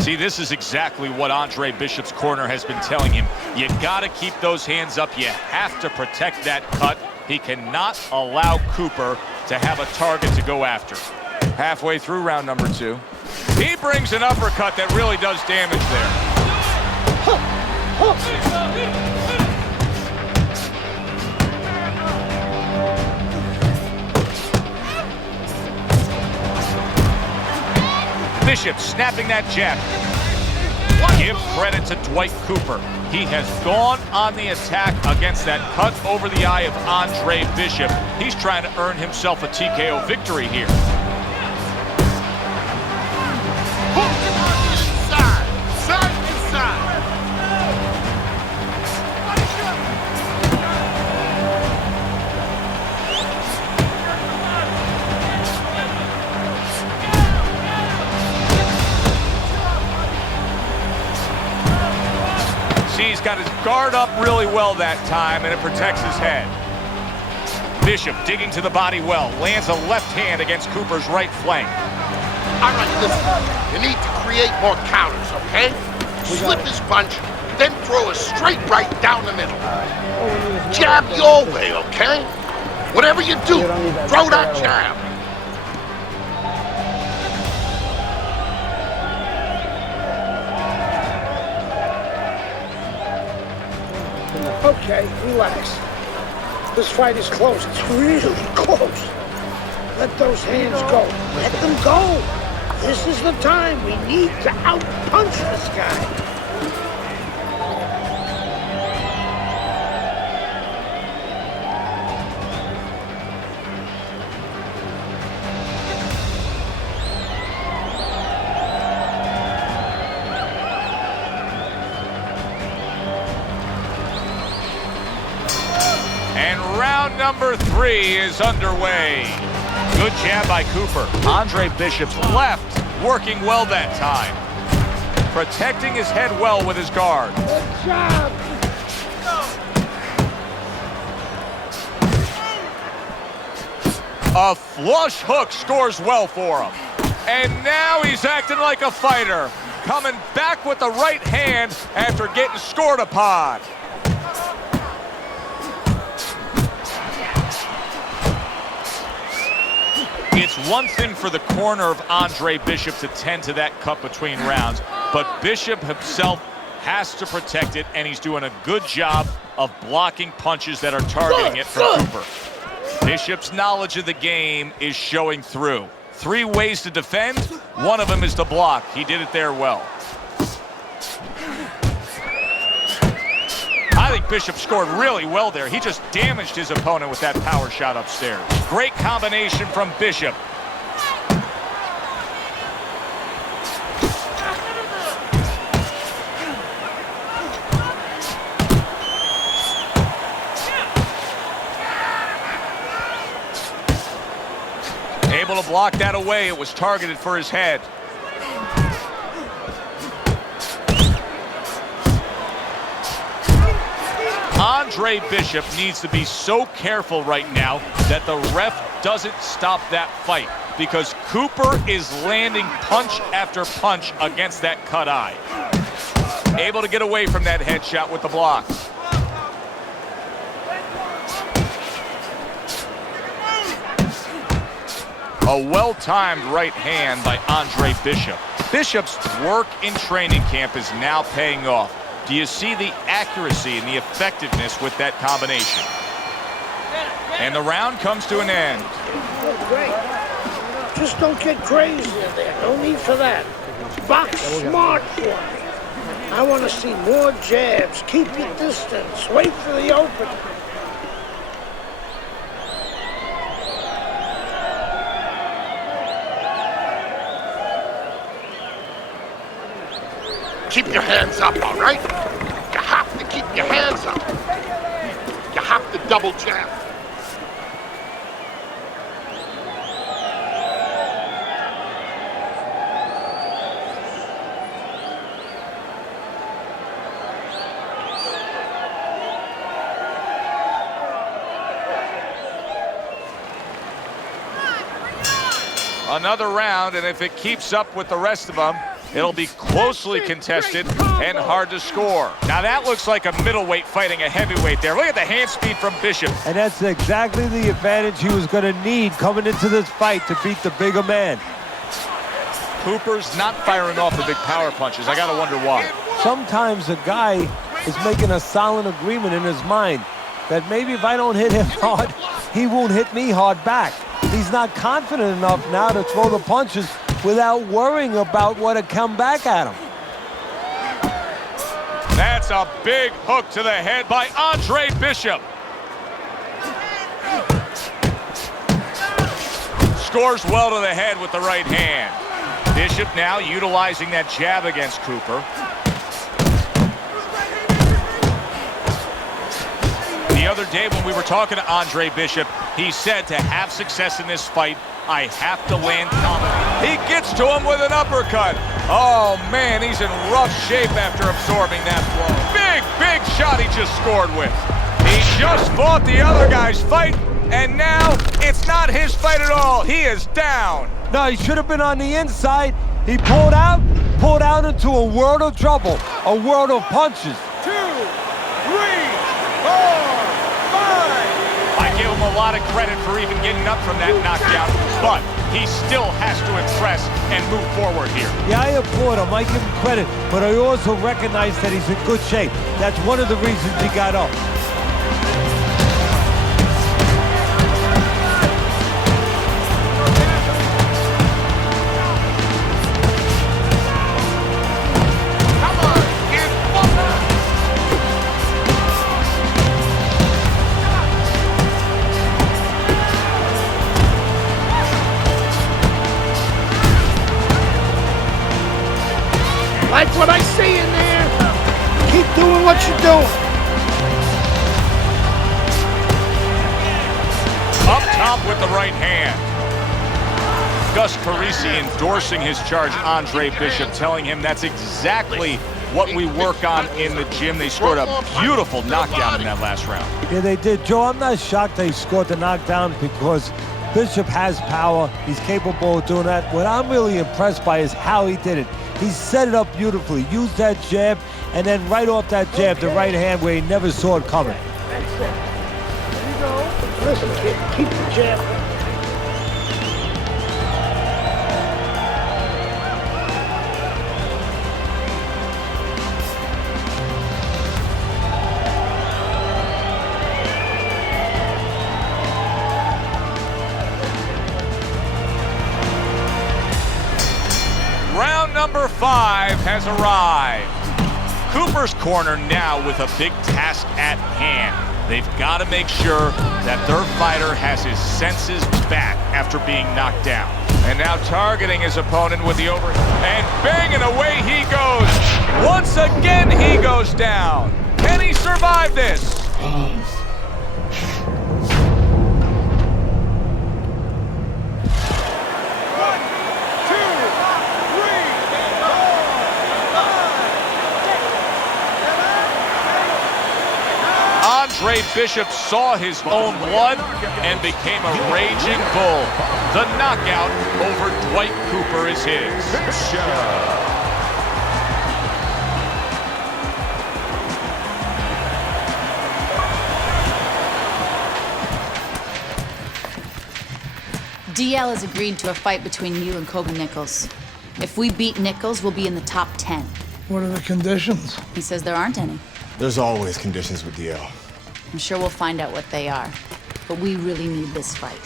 See, this is exactly what Andre Bishop's corner has been telling him. You got to keep those hands up. You have to protect that cut. He cannot allow Cooper to have a target to go after. Halfway through round number 2. He brings an uppercut that really does damage there. Bishop snapping that jab. Give credit to Dwight Cooper. He has gone on the attack against that cut over the eye of Andre Bishop. He's trying to earn himself a TKO victory here. He's got his guard up really well that time, and it protects his head. Bishop digging to the body well, lands a left hand against Cooper's right flank. All right, listen, you need to create more counters, okay? Slip his punch, then throw a straight right down the middle. Jab your way, okay? Whatever you do, throw that jab. Okay, relax. This fight is close. It's really close. Let those hands go. Let them go. This is the time. We need to out-punch this guy. Round number 3 is underway. Good jab by Cooper. Andre Bishop's left working well that time. Protecting his head well with his guard. Good job. A flush hook scores well for him. And now he's acting like a fighter. Coming back with the right hand after getting scored upon. It's one thing for the corner of Andre Bishop to tend to that cut between rounds, but Bishop himself has to protect it, and he's doing a good job of blocking punches that are targeting it from Cooper. Bishop's knowledge of the game is showing through. 3 ways to defend, one of them is to block. He did it there well. I think Bishop scored really well there. He just damaged his opponent with that power shot upstairs. Great combination from Bishop. Able to block that away. It was targeted for his head. Andre Bishop needs to be so careful right now that the ref doesn't stop that fight, because Cooper is landing punch after punch against that cut eye. Able to get away from that headshot with the block. A well-timed right hand by Andre Bishop. Bishop's work in training camp is now paying off. Do you see the accuracy and the effectiveness with that combination? And the round comes to an end. Oh, great. Just don't get crazy in there. No need for that. Box smart for me. I want to see more jabs. Keep your distance. Wait for the opening. Keep your hands up, all right? You have to keep your hands up. You have to double jab. Another round, and if it keeps up with the rest of them, it'll be closely contested and hard to score. Now that looks like a middleweight fighting a heavyweight there. Look at the hand speed from Bishop. And that's exactly the advantage he was going to need coming into this fight to beat the bigger man. Cooper's not firing off the big power punches. I gotta wonder why. Sometimes a guy is making a silent agreement in his mind that maybe if I don't hit him hard, he won't hit me hard back. He's not confident enough now to throw the punches without worrying about what had come back at him. That's a big hook to the head by Andre Bishop. Scores well to the head with the right hand. Bishop now utilizing that jab against Cooper. The other day when we were talking to Andre Bishop, he said to have success in this fight, I have to land confidently. He gets to him with an uppercut. Oh man, he's in rough shape after absorbing that blow. Big shot he just scored with. He just fought the other guy's fight, and now it's not his fight at all. He is down. No, he should have been on the inside. He pulled out into a world of trouble, a world of punches. 2, 3, 4, 5. I give him a lot of credit for even getting up from that knockdown, but he still has to impress and move forward here. Yeah, I applaud him. I give him credit, but I also recognize that he's in good shape. That's one of the reasons he got up. Like what I see in there? Keep doing what you're doing. Up top with the right hand. Gus Parisi endorsing his charge, Andre Bishop, telling him that's exactly what we work on in the gym. They scored a beautiful knockdown in that last round. Yeah, they did. Joe, I'm not shocked they scored the knockdown because Bishop has power. He's capable of doing that. What I'm really impressed by is how he did it. He set it up beautifully, used that jab, and then right off that jab, the right hand where he never saw it coming. There you go. Listen, kid, keep the jab. Round number 5 has arrived. Cooper's corner now with a big task at hand. They've got to make sure that their fighter has his senses back after being knocked down. And now targeting his opponent with the over, and banging away he goes. Once again he goes down. Can he survive this? Andre Bishop saw his own blood and became a raging bull. The knockout over Dwight Cooper is his. DL has agreed to a fight between you and Kobe Nichols. If we beat Nichols, we'll be in the top 10. What are the conditions? He says there aren't any. There's always conditions with DL. I'm sure we'll find out what they are. But we really need this fight.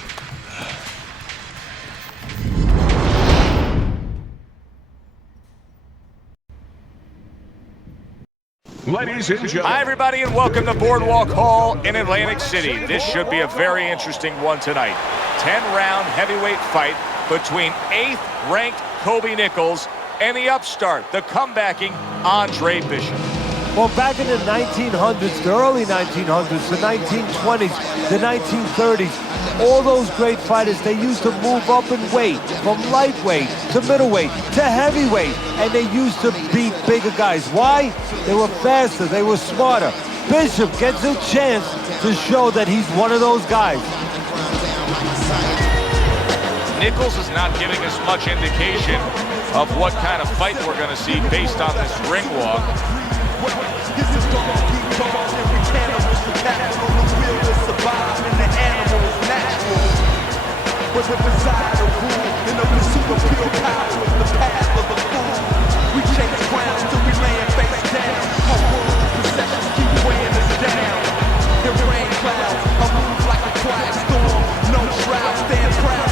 Ladies and gentlemen. Hi, everybody, and welcome to Boardwalk Hall in Atlantic City. This should be a very interesting one tonight. 10-round heavyweight fight between 8th-ranked Kobe Nichols and the upstart, the comebacking Andre Bishop. Well, back in the 1900s, the early 1900s, the 1920s, the 1930s, all those great fighters, they used to move up in weight from lightweight to middleweight to heavyweight, and they used to beat bigger guys. Why? They were faster, they were smarter. Bishop gets a chance to show that he's one of those guys. Nichols is not giving us much indication of what kind of fight we're going to see based on this ring walk. This is every cannibal, the cat on the wheel to survive, and the animal's natural. Was a desire to rule in the pursuit of pure power was the path of the fool. We chase crowns till we laying face down. Our world's perceptions keep weighing us down. There rain clouds, I move like a quiet storm. No shroud, stand proud.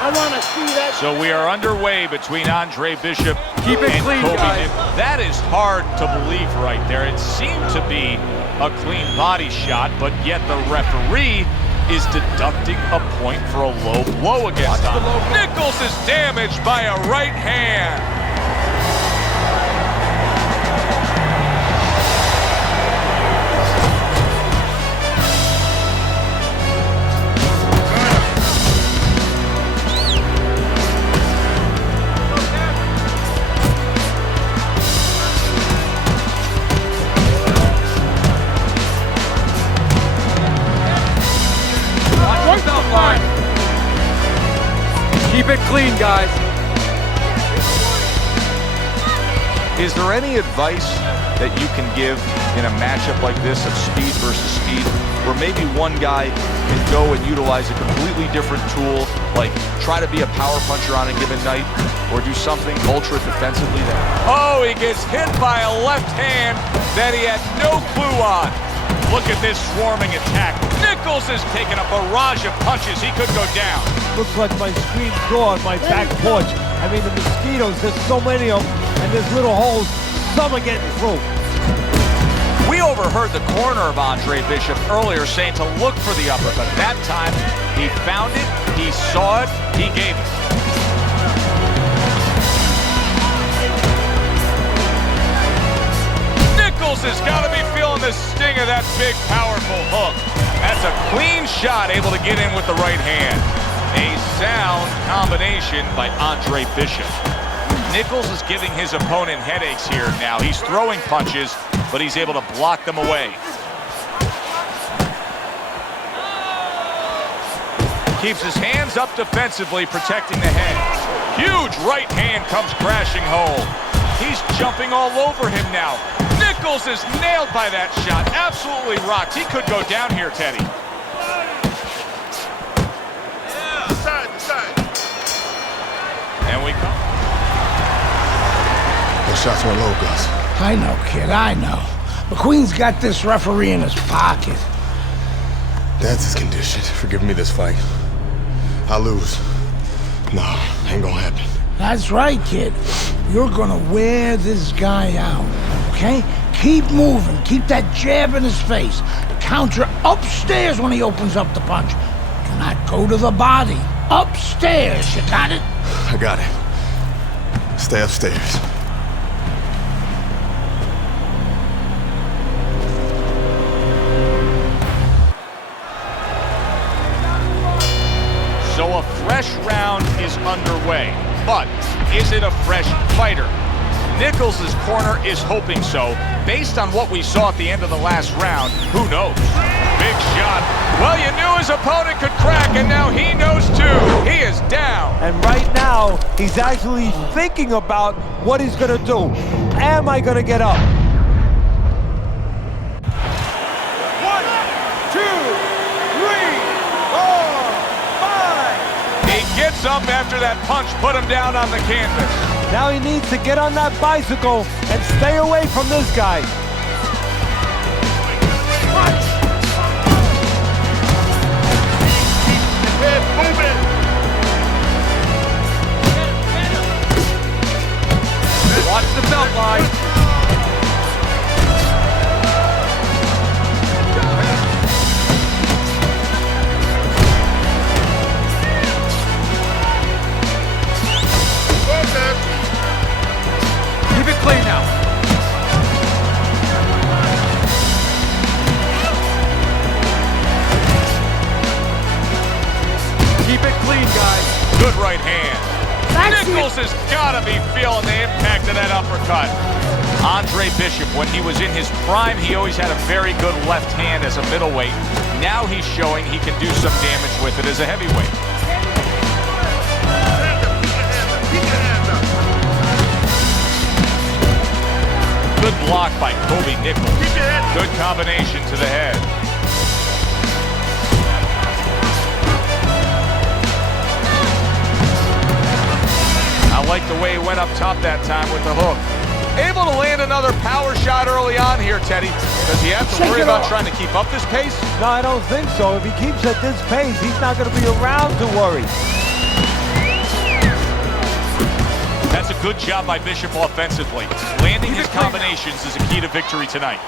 I want to see that. So we are underway between Andre Bishop Keep it and clean, Kobe guys. Nichols. That is hard to believe right there. It seemed to be a clean body shot, but yet the referee is deducting a point for a low blow against Andre. Nichols is damaged by a right hand. Keep it clean, guys. Is there any advice that you can give in a matchup like this of speed versus speed, where maybe one guy can go and utilize a completely different tool Like, try to be a power puncher on a given night, or do something ultra defensively that... Oh, he gets hit by a left hand that he had no clue on. Look at this swarming attack. Nichols is taking a barrage of punches. He could go down. Looks like my screen door on my back porch. I mean, the mosquitoes, there's so many of them, and there's little holes. Some are getting through. We overheard the corner of Andre Bishop earlier saying to look for the uppercut. That time, he found it, he saw it, he gave it. Nichols has got to be feeling the sting of that big, powerful hook. That's a clean shot, able to get in with the right hand. A sound combination by Andre Bishop. Nichols is giving his opponent headaches here now. He's throwing punches, but he's able to block them away. Keeps his hands up defensively, protecting the head. Huge right hand comes crashing home. He's jumping all over him now. Nichols is nailed by that shot. Absolutely rocked. He could go down here, Teddy. And we come. Those shots went low, Gus. I know, kid, I know. McQueen's got this referee in his pocket. That's his condition for giving me this fight. I lose. No, ain't gonna happen. That's right, kid. You're gonna wear this guy out, okay? Keep moving. Keep that jab in his face. Counter upstairs when he opens up the punch. Do not go to the body. Upstairs, you got it? I got it. Stay upstairs. So a fresh round is underway, but is it a fresh fighter? Nichols' corner is hoping so. Based on what we saw at the end of the last round, who knows? Big shot. Well, you knew his opponent could crack, and now he knows too. He is down. And right now, he's actually thinking about what he's gonna do. Am I gonna get up? 1, 2, 3, 4, 5. He gets up after that punch put him down on the canvas. Now he needs to get on that bicycle and stay away from this guy. Watch the belt line. Keep it clean now. Keep it clean, guys. Good right hand. Nichols has got to be feeling the impact of that uppercut. Andre Bishop, when he was in his prime, he always had a very good left hand as a middleweight. Now he's showing he can do some damage with it as a heavyweight. Good block by Kobe Nichols. Good combination to the head. I like the way he went up top that time with the hook. Able to land another power shot early on here, Teddy. Does he have to worry about trying to keep up this pace? No, I don't think so. If he keeps at this pace, he's not going to be around to worry. That's a good job by Bishop offensively. Landing his combinations is a key to victory tonight.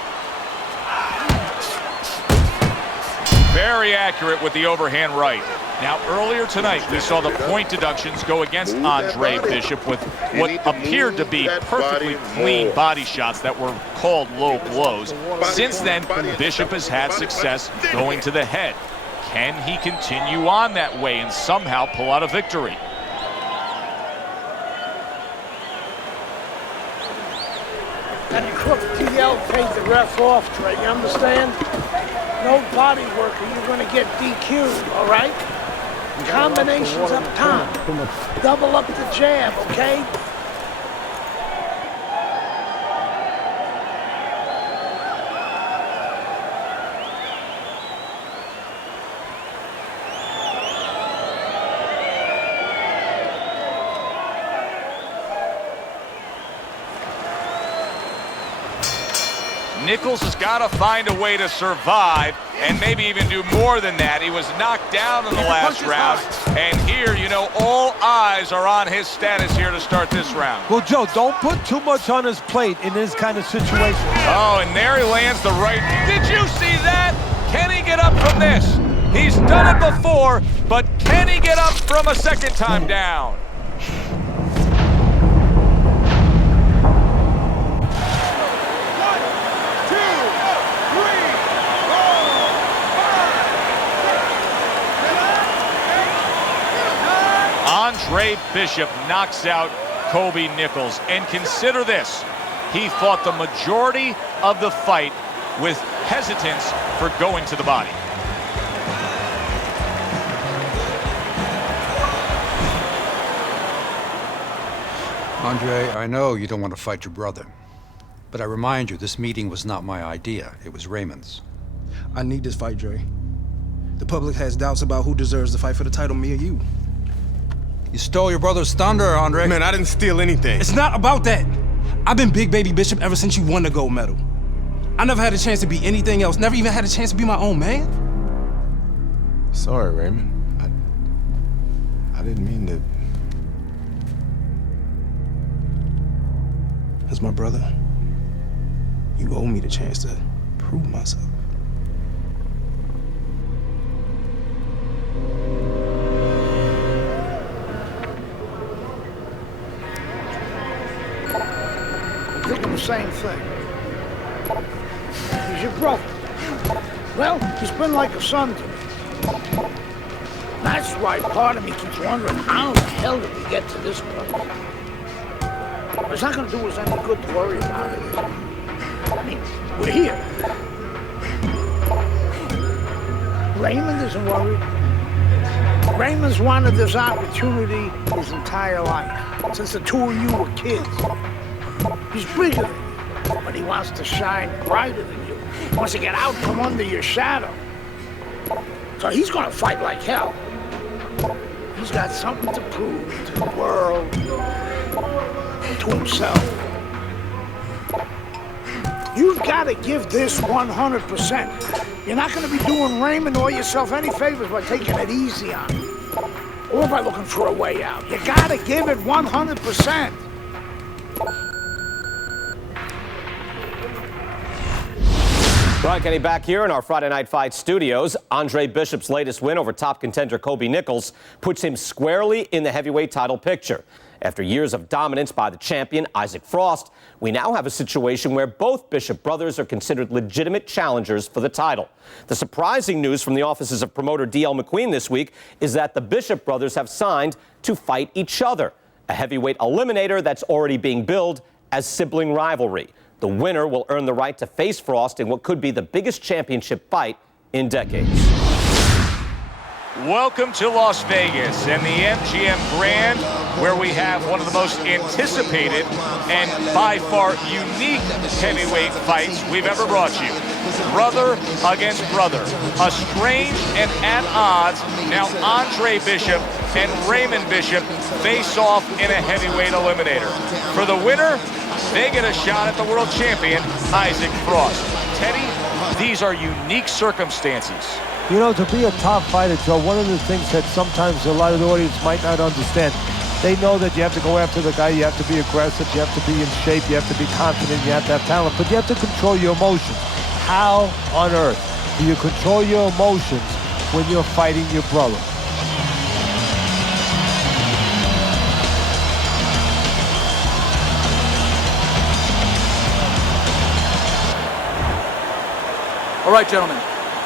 Very accurate with the overhand right. Now, earlier tonight, we saw the point deductions go against Andre Bishop with what appeared to be perfectly clean body shots that were called low blows. Since then, Bishop has had success going to the head. Can he continue on that way and somehow pull out a victory? That crook TL paid the ref off, Trey, you understand? No body work or you're gonna get DQ'd, all right? Combinations up top. Double up the jab, okay? Nichols has got to find a way to survive and maybe even do more than that. He was knocked down in the last round, and here, you know, all eyes are on his status here to start this round. Well, Joe, don't put too much on his plate in this kind of situation. Oh, and there he lands the right. Did you see that? Can he get up from this? He's done it before, but can he get up from a second time down? Andre Bishop knocks out Kobe Nichols. And consider this, he fought the majority of the fight with hesitance for going to the body. Andre, I know you don't want to fight your brother, but I remind you, this meeting was not my idea. It was Raymond's. I need this fight, Dre. The public has doubts about who deserves the fight for the title, me or you. You stole your brother's thunder, Andre. Man, I didn't steal anything. It's not about that. I've been Big Baby Bishop ever since you won the gold medal. I never had a chance to be anything else, never even had a chance to be my own man. Sorry, Raymond. I didn't mean to. As my brother, you owe me the chance to prove myself. Thinking the same thing. He's your brother. Well, he's been like a son to me. That's why part of me keeps wondering how the hell did we get to this point? It's not going to do us any good to worry about it. I mean, we're here. Raymond isn't worried. Raymond's wanted this opportunity his entire life, since the two of you were kids. He's bigger than you, but he wants to shine brighter than you. He wants to get out from under your shadow. So he's gonna fight like hell. He's got something to prove to the world, to himself. You've got to give this 100%. You're not gonna be doing Raymond or yourself any favors by taking it easy on him, or by looking for a way out. You gotta give it 100%. Brian Kenny back here in our Friday Night Fight studios. Andre Bishop's latest win over top contender Kobe Nichols puts him squarely in the heavyweight title picture. After years of dominance by the champion, Isaac Frost, we now have a situation where both Bishop brothers are considered legitimate challengers for the title. The surprising news from the offices of promoter D.L. McQueen this week is that the Bishop brothers have signed to fight each other, a heavyweight eliminator that's already being billed as sibling rivalry. The winner will earn the right to face Frost in what could be the biggest championship fight in decades. Welcome to Las Vegas and the MGM Grand, where we have one of the most anticipated and by far unique heavyweight fights we've ever brought you. Brother against brother, estranged and at odds. Now Andre Bishop and Raymond Bishop face off in a heavyweight eliminator. For the winner, they get a shot at the world champion, Isaac Frost. Teddy, these are unique circumstances. You know, to be a top fighter, Joe, one of the things that sometimes a lot of the audience might not understand, they know that you have to go after the guy, you have to be aggressive, you have to be in shape, you have to be confident, you have to have talent, but you have to control your emotions. How on earth do you control your emotions when you're fighting your brother? All right, gentlemen,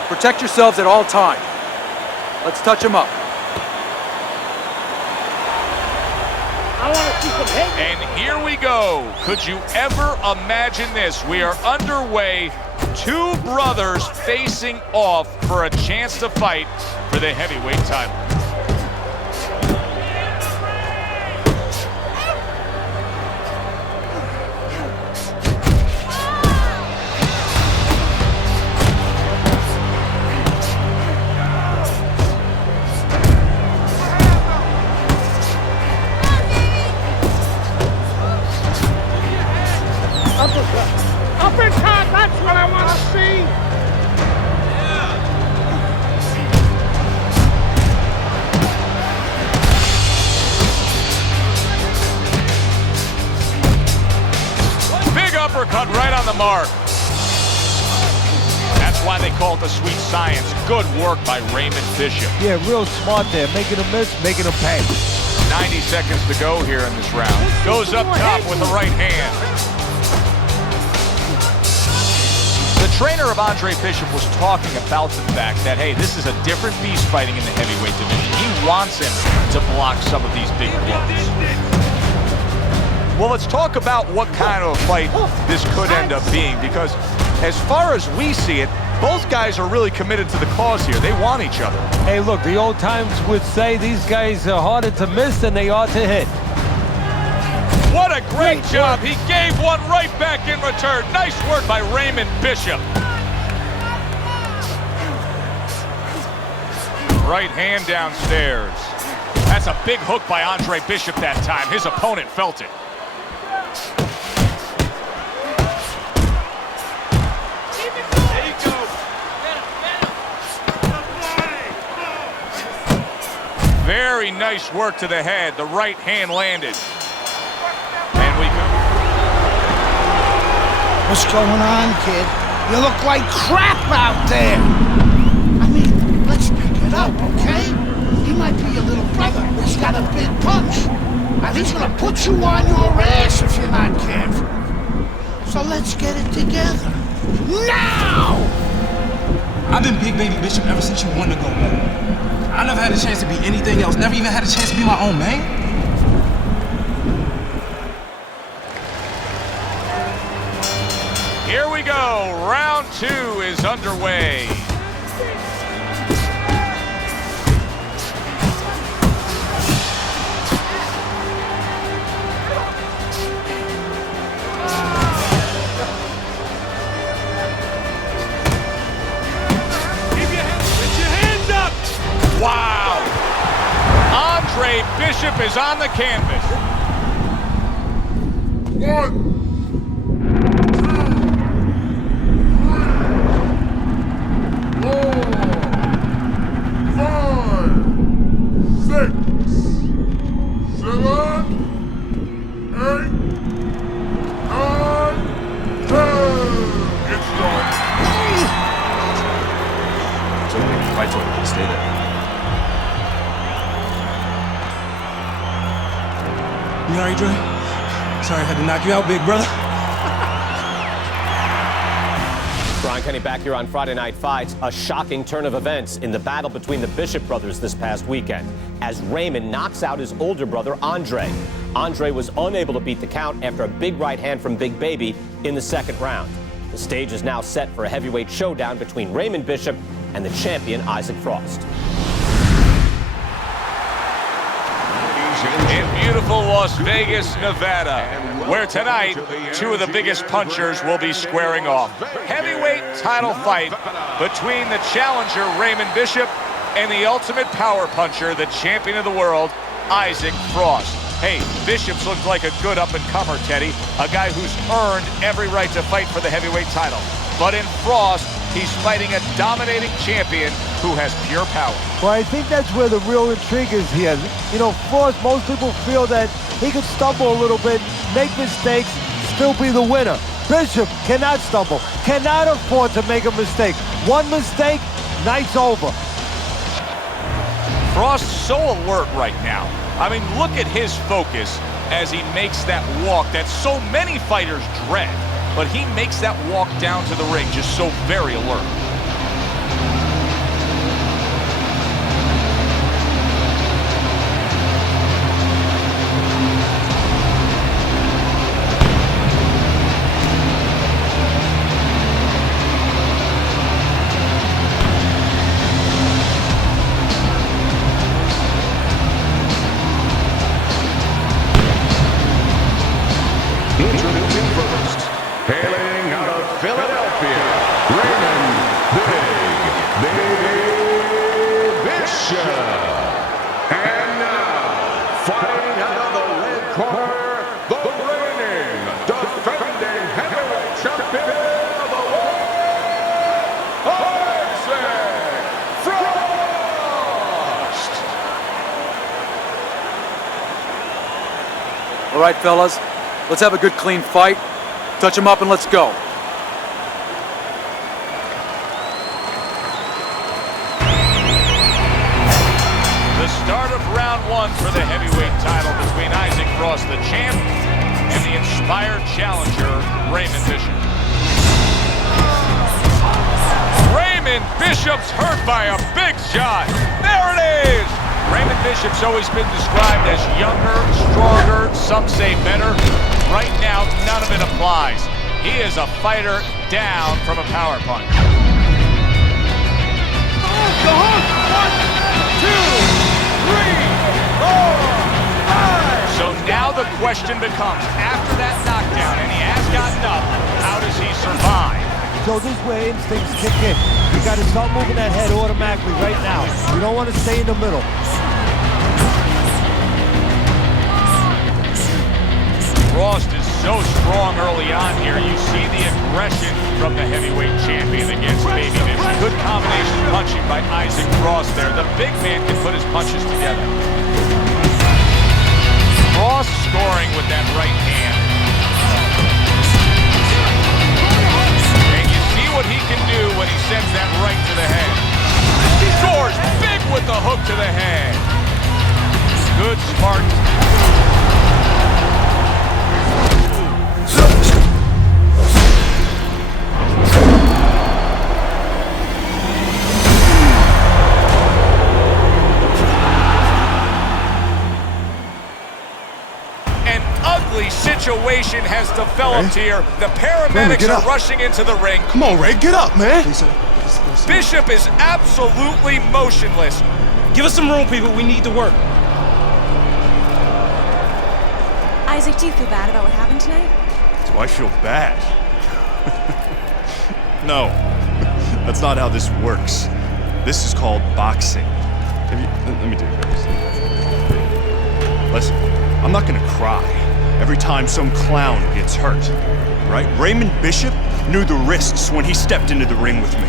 protect yourselves at all times. Let's touch him up. I want to see some hit. And here we go. Could you ever imagine this? We are underway. Two brothers facing off for a chance to fight for the heavyweight title. Uppercut, that's what mark. That's why they call it the sweet science. Good work by Raymond Bishop. Yeah, real smart there. Making him miss, making him pay. 90 seconds to go here in this round. Goes up top with the right hand. The trainer of Andre Bishop was talking about the fact that, hey, this is a different beast fighting in the heavyweight division. He wants him to block some of these big blows. Well, let's talk about what kind of a fight this could end up being, because as far as we see it, both guys are really committed to the cause here. They want each other. Hey, look, the old times would say these guys are harder to miss than they are to hit. What a great job. He gave one right back in return. Nice work by Raymond Bishop. Right hand downstairs. That's a big hook by Andre Bishop that time. His opponent felt it. Very nice work to the head. The right hand landed. And we go. What's going on, kid? You look like crap out there. I mean, let's pick it up, okay? He might be your little brother. He's got a big punch. And he's gonna put you on your ass if you're not careful. So let's get it together. Now! I've been Big Baby Bishop ever since you wanted to go, man. I never had a chance to be anything else. Never even had a chance to be my own man. Here we go. Round 2 is underway. Wow! Andre Bishop is on the canvas. 1, 2, 3, 4, 5, 6, 7, 8, 9, 10. It's done. It's okay. Fight's over. Stay there. You all right, Dre? Sorry I had to knock you out, big brother. Brian Kenny back here on Friday Night Fights. A shocking turn of events in the battle between the Bishop brothers this past weekend, as Raymond knocks out his older brother, Andre. Andre was unable to beat the count after a big right hand from Big Baby in the second round. The stage is now set for a heavyweight showdown between Raymond Bishop and the champion, Isaac Frost. In beautiful Las Vegas, Nevada, where tonight 2 of the biggest punchers will be squaring off. Heavyweight title fight between the challenger Raymond Bishop and the ultimate power puncher, the champion of the world, Isaac Frost. Hey, Bishop's looked like a good up-and-comer, Teddy, a guy who's earned every right to fight for the heavyweight title. But in Frost, he's fighting a dominating champion who has pure power. Well, I think that's where the real intrigue is here. You know, Frost, most people feel that he could stumble a little bit, make mistakes, still be the winner. Bishop cannot stumble, cannot afford to make a mistake. One mistake, night's over. Frost's so alert right now. I mean, look at his focus as he makes that walk that so many fighters dread. But he makes that walk down to the ring just so very alert. Introducing first, hailing out of Philadelphia, Raymond Big Baby Bishop. And now, fighting out of the red corner, the reigning, defending heavyweight champion of the world, Isaac Frost. All right, fellas. Let's have a good, clean fight. Touch him up and let's go. Start of round one for the heavyweight title between Isaac Frost, the champ, and the inspired challenger, Raymond Bishop. Raymond Bishop's hurt by a big shot. There it is! Raymond Bishop's always been described as younger, stronger, some say better. Right now, none of it applies. He is a fighter down from a power punch. The hook! 1, 2, 3, 4, 5. So now the question becomes, after that knockdown, and he has gotten up, how does he survive? So this is where instincts kick in. You got to start moving that head automatically right now. You don't want to stay in the middle. Frost is so strong early on here. You see the aggression from the heavyweight champion against Baby Bishop. Good combination punching by Isaac Frost there. The big man can put his punches together. Frost scoring with that right hand. And you see what he can do when he sends that right to the head. He scores big with the hook to the head. Good, smart. Situation has developed here. The paramedics are rushing into the ring. Come on, Ray, get up, man. Bishop is absolutely motionless. Give us some room, people. We need to work. Isaac, do you feel bad about what happened tonight? Do I feel bad? No, that's not how this works. This is called boxing. Let me do this. Listen, I'm not gonna cry every time some clown gets hurt, right? Raymond Bishop knew the risks when he stepped into the ring with me.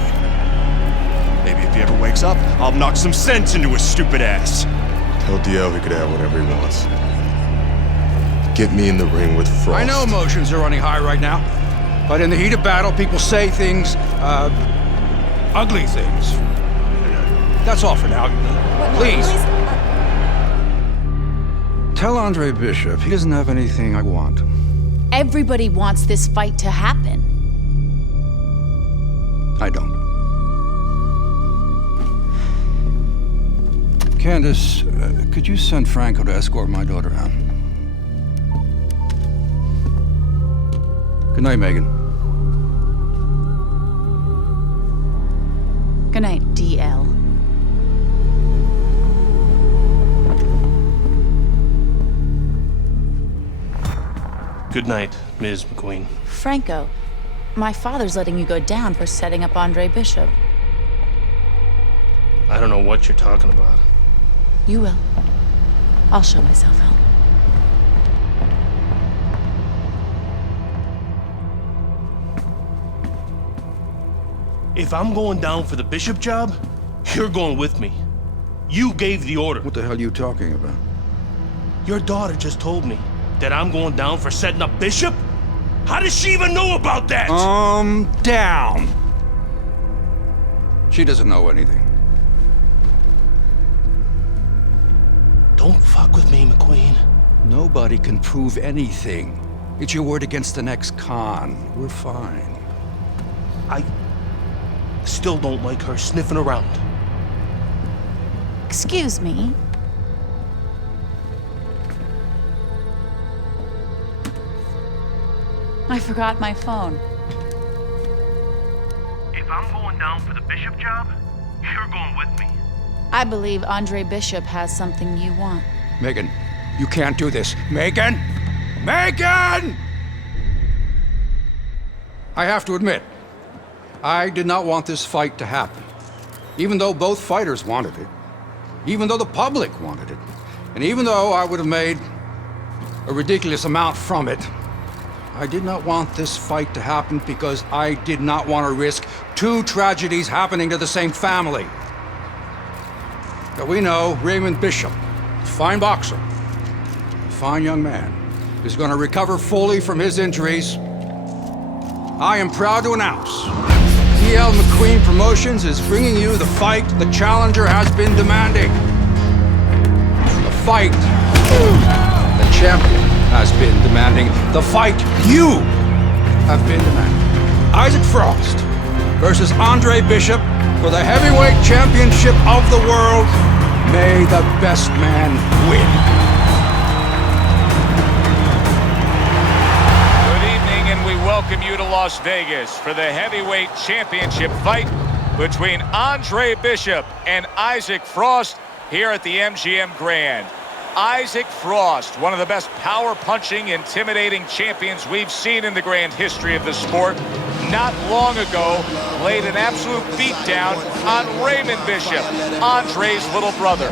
Maybe if he ever wakes up, I'll knock some sense into his stupid ass. Tell DL he could have whatever he wants. Get me in the ring with Frost. I know emotions are running high right now, but in the heat of battle, people say things, ugly things. That's all for now. Please. Tell Andre Bishop he doesn't have anything I want. Everybody wants this fight to happen. I don't. Candace, could you send Franco to escort my daughter out? Good night, Megan. Good night, DL. Good night, Ms. McQueen. Franco, my father's letting you go down for setting up Andre Bishop. I don't know what you're talking about. You will. I'll show myself out. If I'm going down for the Bishop job, you're going with me. You gave the order. What the hell are you talking about? Your daughter just told me that I'm going down for setting up Bishop? How does she even know about that? Down. She doesn't know anything. Don't fuck with me, McQueen. Nobody can prove anything. It's your word against the next con. We're fine. I still don't like her sniffing around. Excuse me. I forgot my phone. If I'm going down for the Bishop job, you're going with me. I believe Andre Bishop has something you want. Megan, you can't do this. Megan! Megan! I have to admit, I did not want this fight to happen. Even though both fighters wanted it. Even though the public wanted it. And even though I would have made a ridiculous amount from it, I did not want this fight to happen because I did not want to risk two tragedies happening to the same family. But we know Raymond Bishop, a fine boxer, a fine young man, is going to recover fully from his injuries. I am proud to announce DL McQueen Promotions is bringing you the fight the challenger has been demanding. fight the champion has been demanding, the fight you have been demanding. Isaac Frost versus Andre Bishop for the heavyweight championship of the world. May the best man win. Good evening, and we welcome you to Las Vegas for the heavyweight championship fight between Andre Bishop and Isaac Frost here at the MGM Grand. Isaac Frost, one of the best power-punching, intimidating champions we've seen in the grand history of the sport, not long ago laid an absolute beatdown on Raymond Bishop, Andre's little brother.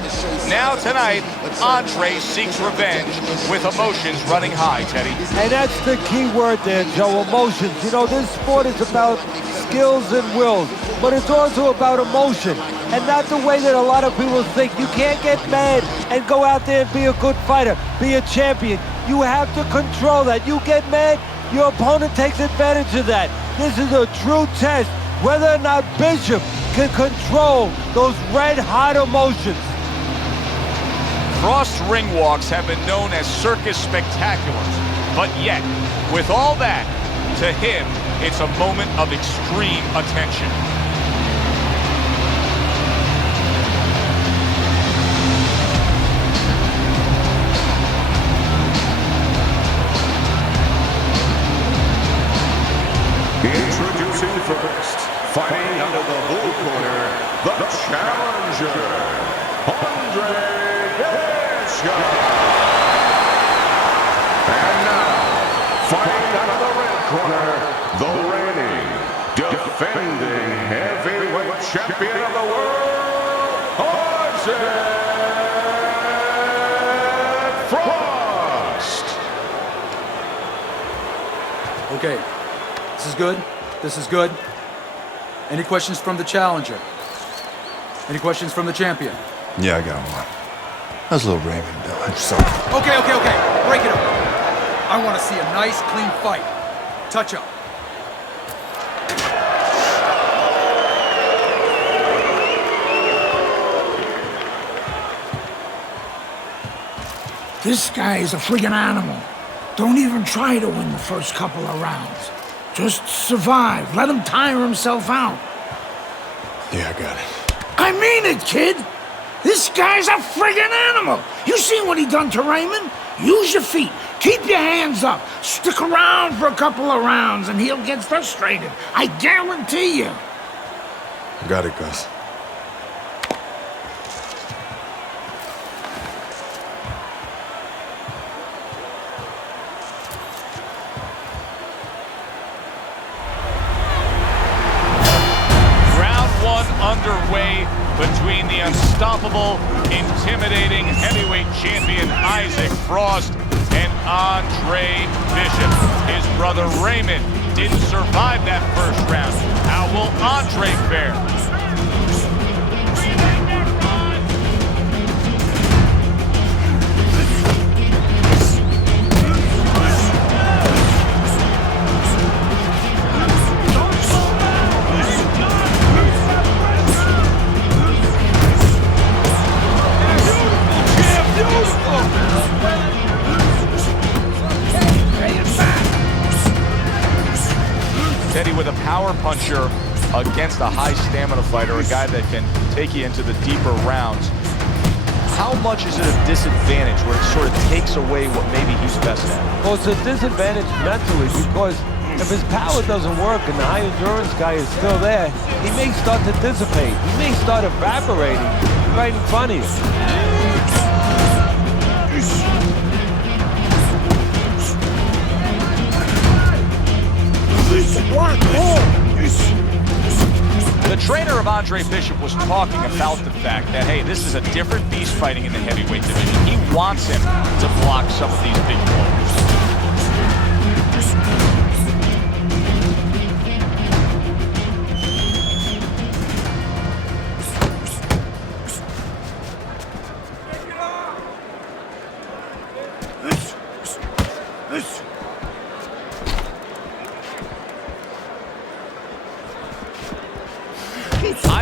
Now tonight, Andre seeks revenge with emotions running high, Teddy. And that's the key word there, Joe, emotions. You know, this sport is about skills and wills, but it's also about emotion, and not the way that a lot of people think. You can't get mad and go out there and be a good fighter, be a champion. You have to control that. You get mad, your opponent takes advantage of that. This is a true test, whether or not Bishop can control those red-hot emotions. Frost's ring walks have been known as circus spectaculars, but yet, with all that, to him, it's a moment of extreme attention. Introducing first, fighting out of the blue corner, the challenger, Andre Bishop. And now, fighting out of the red corner, the reigning, defending heavyweight champion of the world, Isaac Frost. Okay. This is good. This is good. Any questions from the challenger? Any questions from the champion? Yeah, I got one. How's little Raymond doing? Okay. Break it up. I want to see a nice, clean fight. Touch up. This guy is a friggin' animal. Don't even try to win the first couple of rounds. Just survive. Let him tire himself out. Yeah, I got it. I mean it, kid. This guy's a friggin' animal. You seen what he done to Raymond? Use your feet. Keep your hands up. Stick around for a couple of rounds and he'll get frustrated. I guarantee you. Got it, Gus. Underway between the unstoppable, intimidating heavyweight champion Isaac Frost and Andre Bishop. His brother Raymond didn't survive that first round. How will Andre fare? Teddy, with a power puncher against a high stamina fighter, a guy that can take you into the deeper rounds, how much is it a disadvantage where it sort of takes away what maybe he's best at? Well, it's a disadvantage mentally because if his power doesn't work and the high endurance guy is still there, he may start to dissipate. He may start evaporating right in front of you. The trainer of Andre Bishop was talking about the fact that, hey, this is a different beast fighting in the heavyweight division. He wants him to block some of these big blows.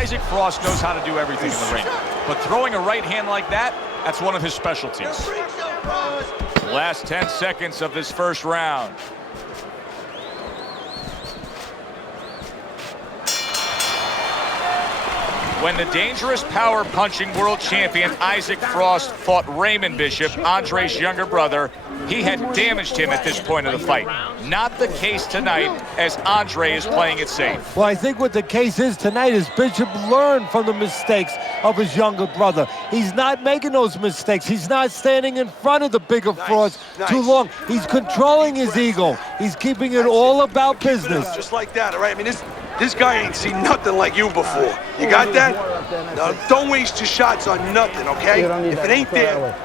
Isaac Frost knows how to do everything in the ring, but throwing a right hand like that, That's one of his specialties. Last 10 seconds of this first round. When the dangerous power punching world champion Isaac Frost fought Raymond Bishop, Andre's younger brother, he had damaged him at this point of the fight. Not the case tonight, as Andre is playing it safe. Well, I think what the case is tonight is Bishop learned from the mistakes of his younger brother. He's not making those mistakes. He's not standing in front of the bigger Frost too long. He's controlling his ego. He's keeping it all about business. Just like that, all right? I mean, this guy ain't seen nothing like you before. You got that? Now, don't waste your shots on nothing, okay? If it ain't there...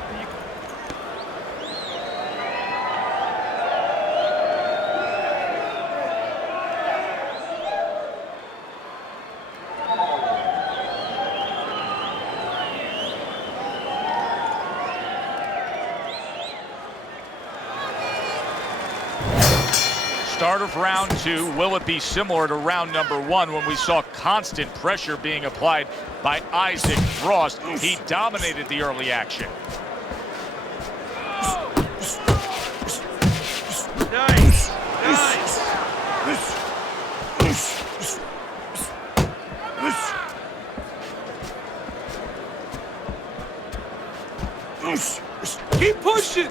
Start of round 2, will it be similar to round number 1 when we saw constant pressure being applied by Isaac Frost? He dominated the early action. Nice! Nice! Keep pushing!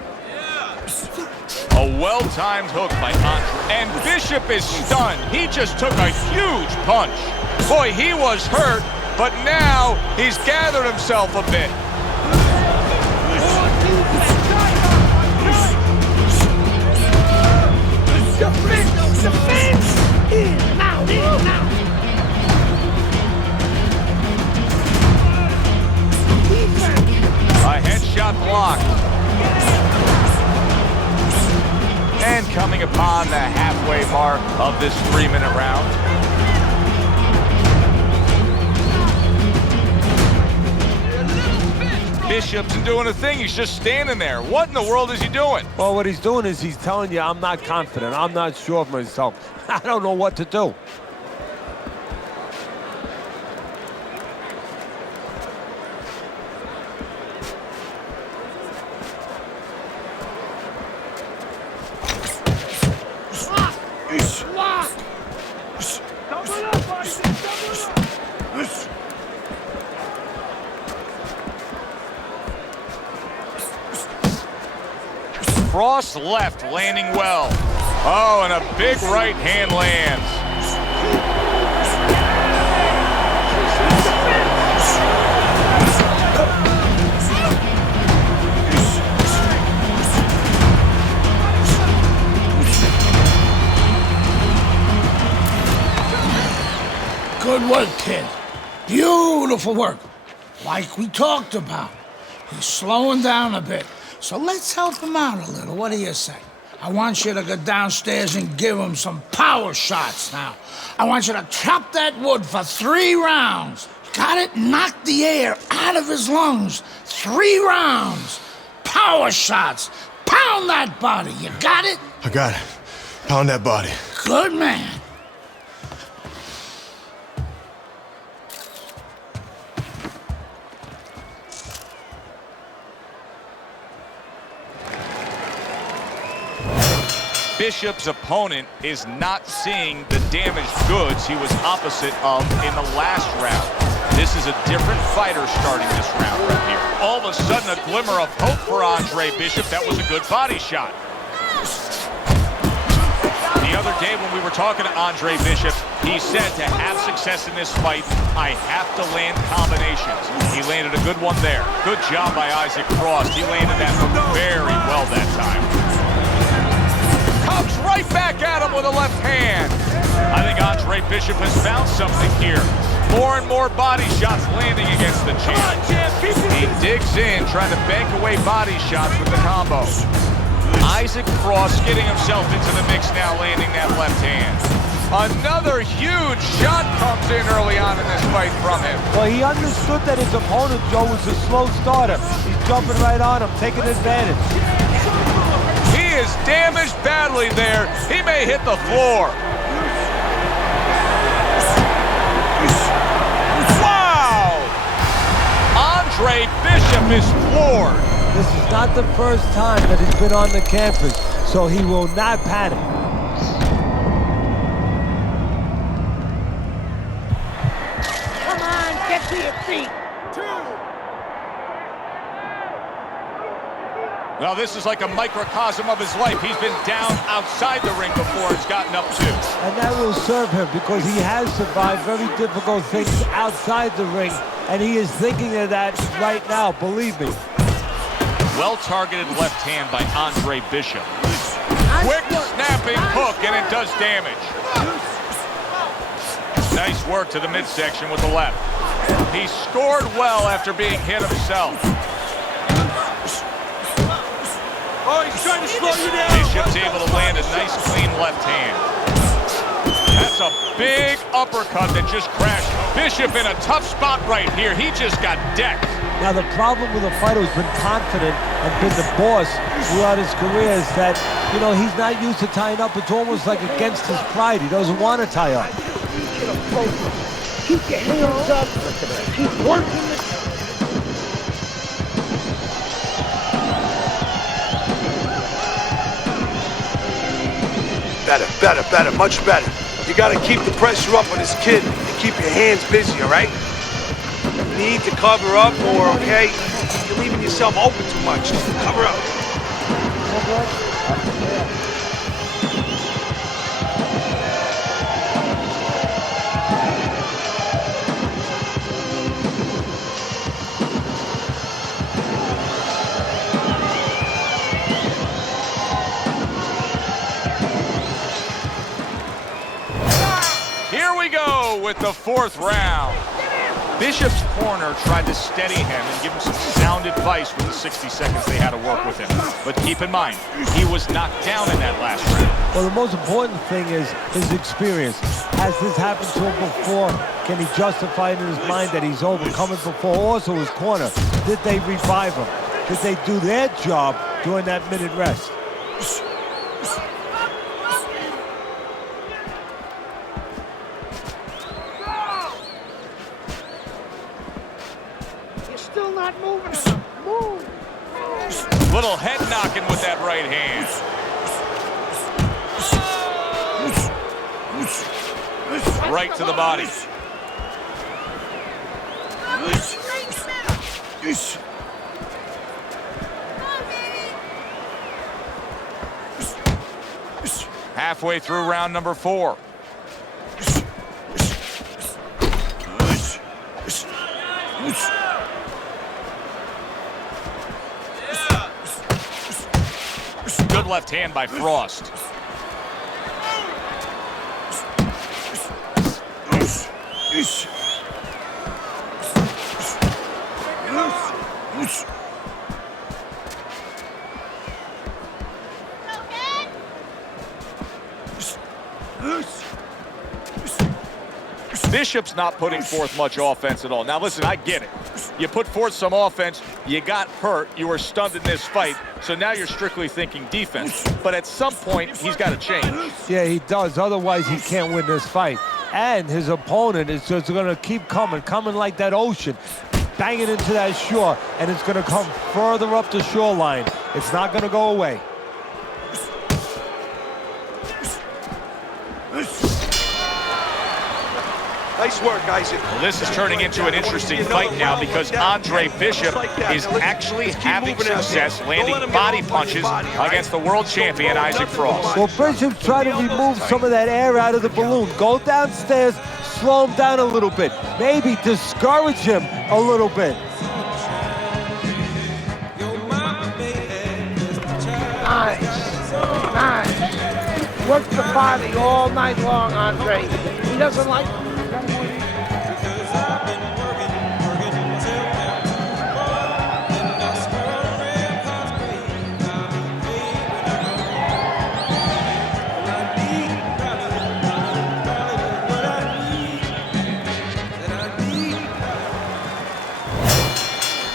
A well-timed hook by Andre. And Bishop is stunned. He just took a huge punch. Boy, he was hurt, but now he's gathered himself a bit. Defense! In and out, in and out! A headshot blocked. And coming upon the halfway mark of this 3-minute round. Bishop's doing a thing. He's just standing there. What in the world is he doing? Well, what he's doing is he's telling you, I'm not confident. I'm not sure of myself. I don't know what to do. Frost left, landing well. Oh, and a big right hand lands. Good work, kid. Beautiful work. Like we talked about. He's slowing down a bit. So let's help him out a little. What do you say? I want you to go downstairs and give him some power shots now. I want you to chop that wood for 3 rounds. Got it? Knock the air out of his lungs. 3 rounds. Power shots. Pound that body. You got it? I got it. Pound that body. Good man. Bishop's opponent is not seeing the damaged goods he was opposite of in the last round. This is a different fighter starting this round right here. All of a sudden, a glimmer of hope for Andre Bishop. That was a good body shot. The other day when we were talking to Andre Bishop, he said to have success in this fight, I have to land combinations. He landed a good one there. Good job by Isaac Frost. He landed that one very well that time. Comes right back at him with a left hand. I think Andre Bishop has found something here. More and more body shots landing against the champ. He digs in, trying to bank away body shots with the combo. Isaac Frost getting himself into the mix now, landing that left hand. Another huge shot comes in early on in this fight from him. Well, he understood that his opponent, Joe, was a slow starter. He's jumping right on him, taking advantage. He is damaged badly there. He may hit the floor. Wow! Andre Bishop Bishop is floored. This is not the first time that he's been on the campus, so he will not panic. Come on, get to your feet. Well, this is like a microcosm of his life. He's been down outside the ring before he's gotten up too. And that will serve him because he has survived very difficult things outside the ring, and he is thinking of that right now, believe me. Well-targeted left hand by Andre Bishop. Quick snapping hook, and it does damage. Nice work to the midsection with the left. He scored well after being hit himself. Oh, he's trying to slow you down. Bishop's able to land a nice, clean left hand. That's a big uppercut that just crashed. Bishop in a tough spot right here. He just got decked. Now, the problem with a fighter who's been confident and been the boss throughout his career is that, you know, he's not used to tying up. It's almost like against his pride. He doesn't want to tie up. Keep your hands up. Keep working the... Better, much better. You gotta keep the pressure up on this kid and keep your hands busy, all right? You need to cover up or, okay, you're leaving yourself open too much. Cover up. Here we go with the fourth round. Bishop's corner tried to steady him and give him some sound advice with the 60 seconds they had to work with him. But keep in mind, he was knocked down in that last round. Well, the most important thing is his experience. Has this happened to him before? Can he justify it in his mind that he's overcome it before? Also, his corner, did they revive him? Did they do their job during that minute rest? Still not moving. Move. Little head knocking with that right hand. Right to the body. Halfway through round number 4. Good left hand by Frost. Bishop's not putting forth much offense at all. Now listen, I get it. You put forth some offense, you got hurt, you were stunned in this fight, so now you're strictly thinking defense. But at some point, he's got to change. Yeah, he does. Otherwise, he can't win this fight. And his opponent is just going to keep coming like that ocean, banging into that shore, and it's going to come further up the shoreline. It's not going to go away. Nice work, Isaac. Well, this is turning into an interesting fight now because Andre Bishop is actually having success landing body punches against the world champion, Isaac Frost. Well, Bishop's trying to remove some of that air out of the balloon. Go downstairs, slow him down a little bit. Maybe discourage him a little bit. Nice. Work the body all night long, Andre. He doesn't like...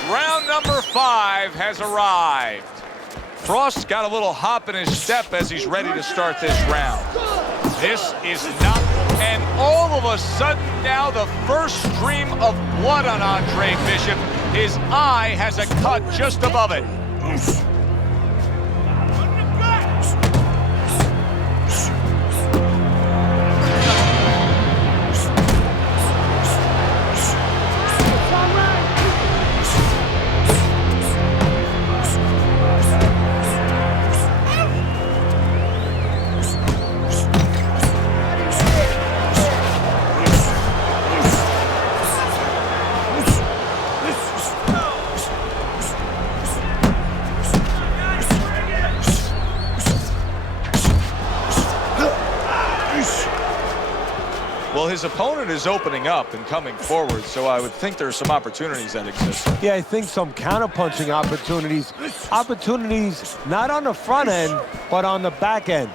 Round number 5 has arrived. Frost's got a little hop in his step as he's ready to start this round. This is not And all of a sudden now the first stream of blood on Andre Bishop. His eye has a cut just above it. Well, his opponent is opening up and coming forward, so I would think there's some opportunities that exist. Yeah, I think some counterpunching opportunities. Opportunities not on the front end, but on the back end.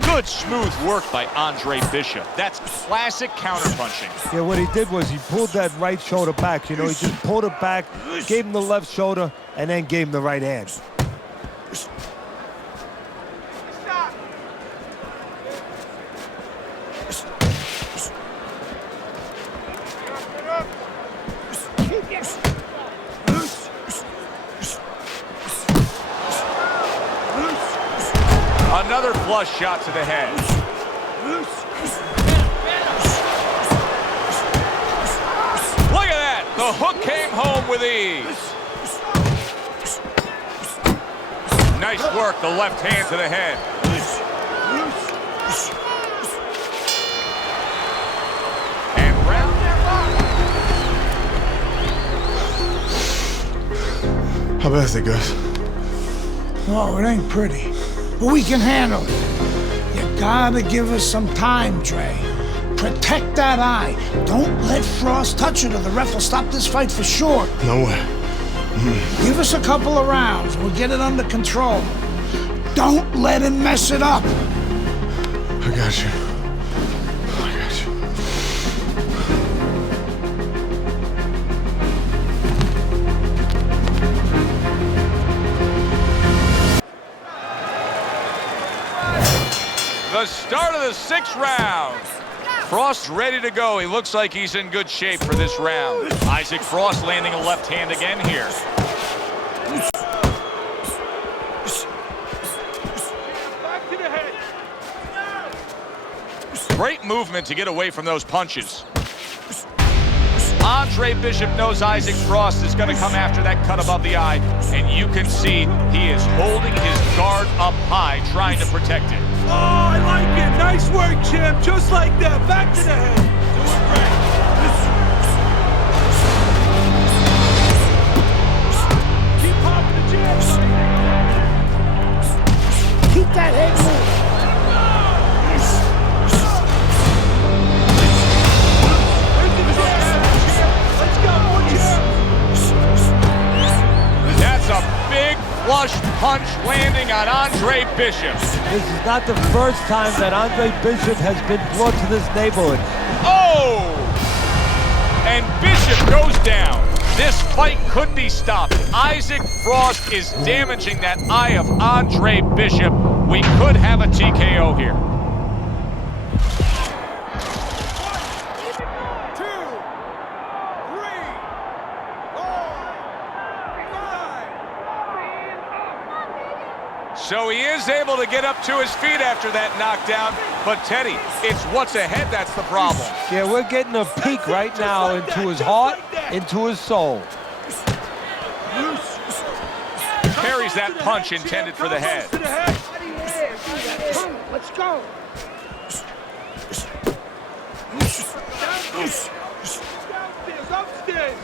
Good smooth work by Andre Bishop. That's classic counterpunching. Yeah, what he did was he pulled that right shoulder back. You know, he just pulled it back, gave him the left shoulder, and then gave him the right hand. Another flush shot to the head. Look at that! The hook came home with ease. Nice work, the left hand to the head. And round and round. How bad is it, Gus? Oh, it ain't pretty. But we can handle it. You gotta give us some time, Dre. Protect that eye. Don't let Frost touch it or the ref will stop this fight for sure. No way. Give us a couple of rounds. We'll get it under control. Don't let him mess it up. I got you. I got you. The start of the 6th round. Frost's ready to go. He looks like he's in good shape for this round. Isaac Frost landing a left hand again here. Great movement to get away from those punches. Andre Bishop knows Isaac Frost is going to come after that cut above the eye, and you can see he is holding his guard up high, trying to protect it. Oh, I like it. Nice work, champ. Just like that. Back to the head. Doing great. Keep popping the jabs. Keep that head moving. That's a big flush punch landing on Andre Bishop. This is not the first time that Andre Bishop has been brought to this neighborhood. Oh! And Bishop goes down. This fight could be stopped. Isaac Frost is damaging that eye of Andre Bishop. We could have a TKO here. So he is able to get up to his feet after that knockdown. But Teddy, it's what's ahead that's the problem. Yeah, we're getting a peek right now into his heart, into his soul. Carries that punch intended for the head. Let's go. Upstairs.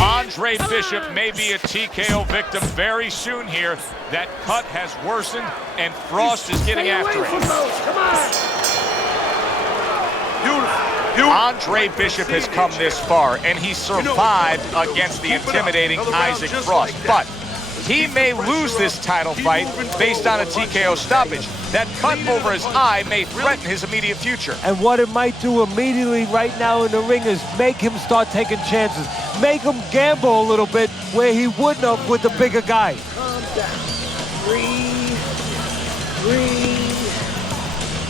Andre Bishop may be a TKO victim very soon here. That cut has worsened, and Frost is getting after it. Andre Bishop has come this far, and he survived against the intimidating Isaac Frost. But He may lose this title fight based on a TKO stoppage. That cut over his eye may threaten his immediate future. And what it might do immediately right now in the ring is make him start taking chances. Make him gamble a little bit where he wouldn't have with the bigger guy. Calm down. Breathe. Breathe.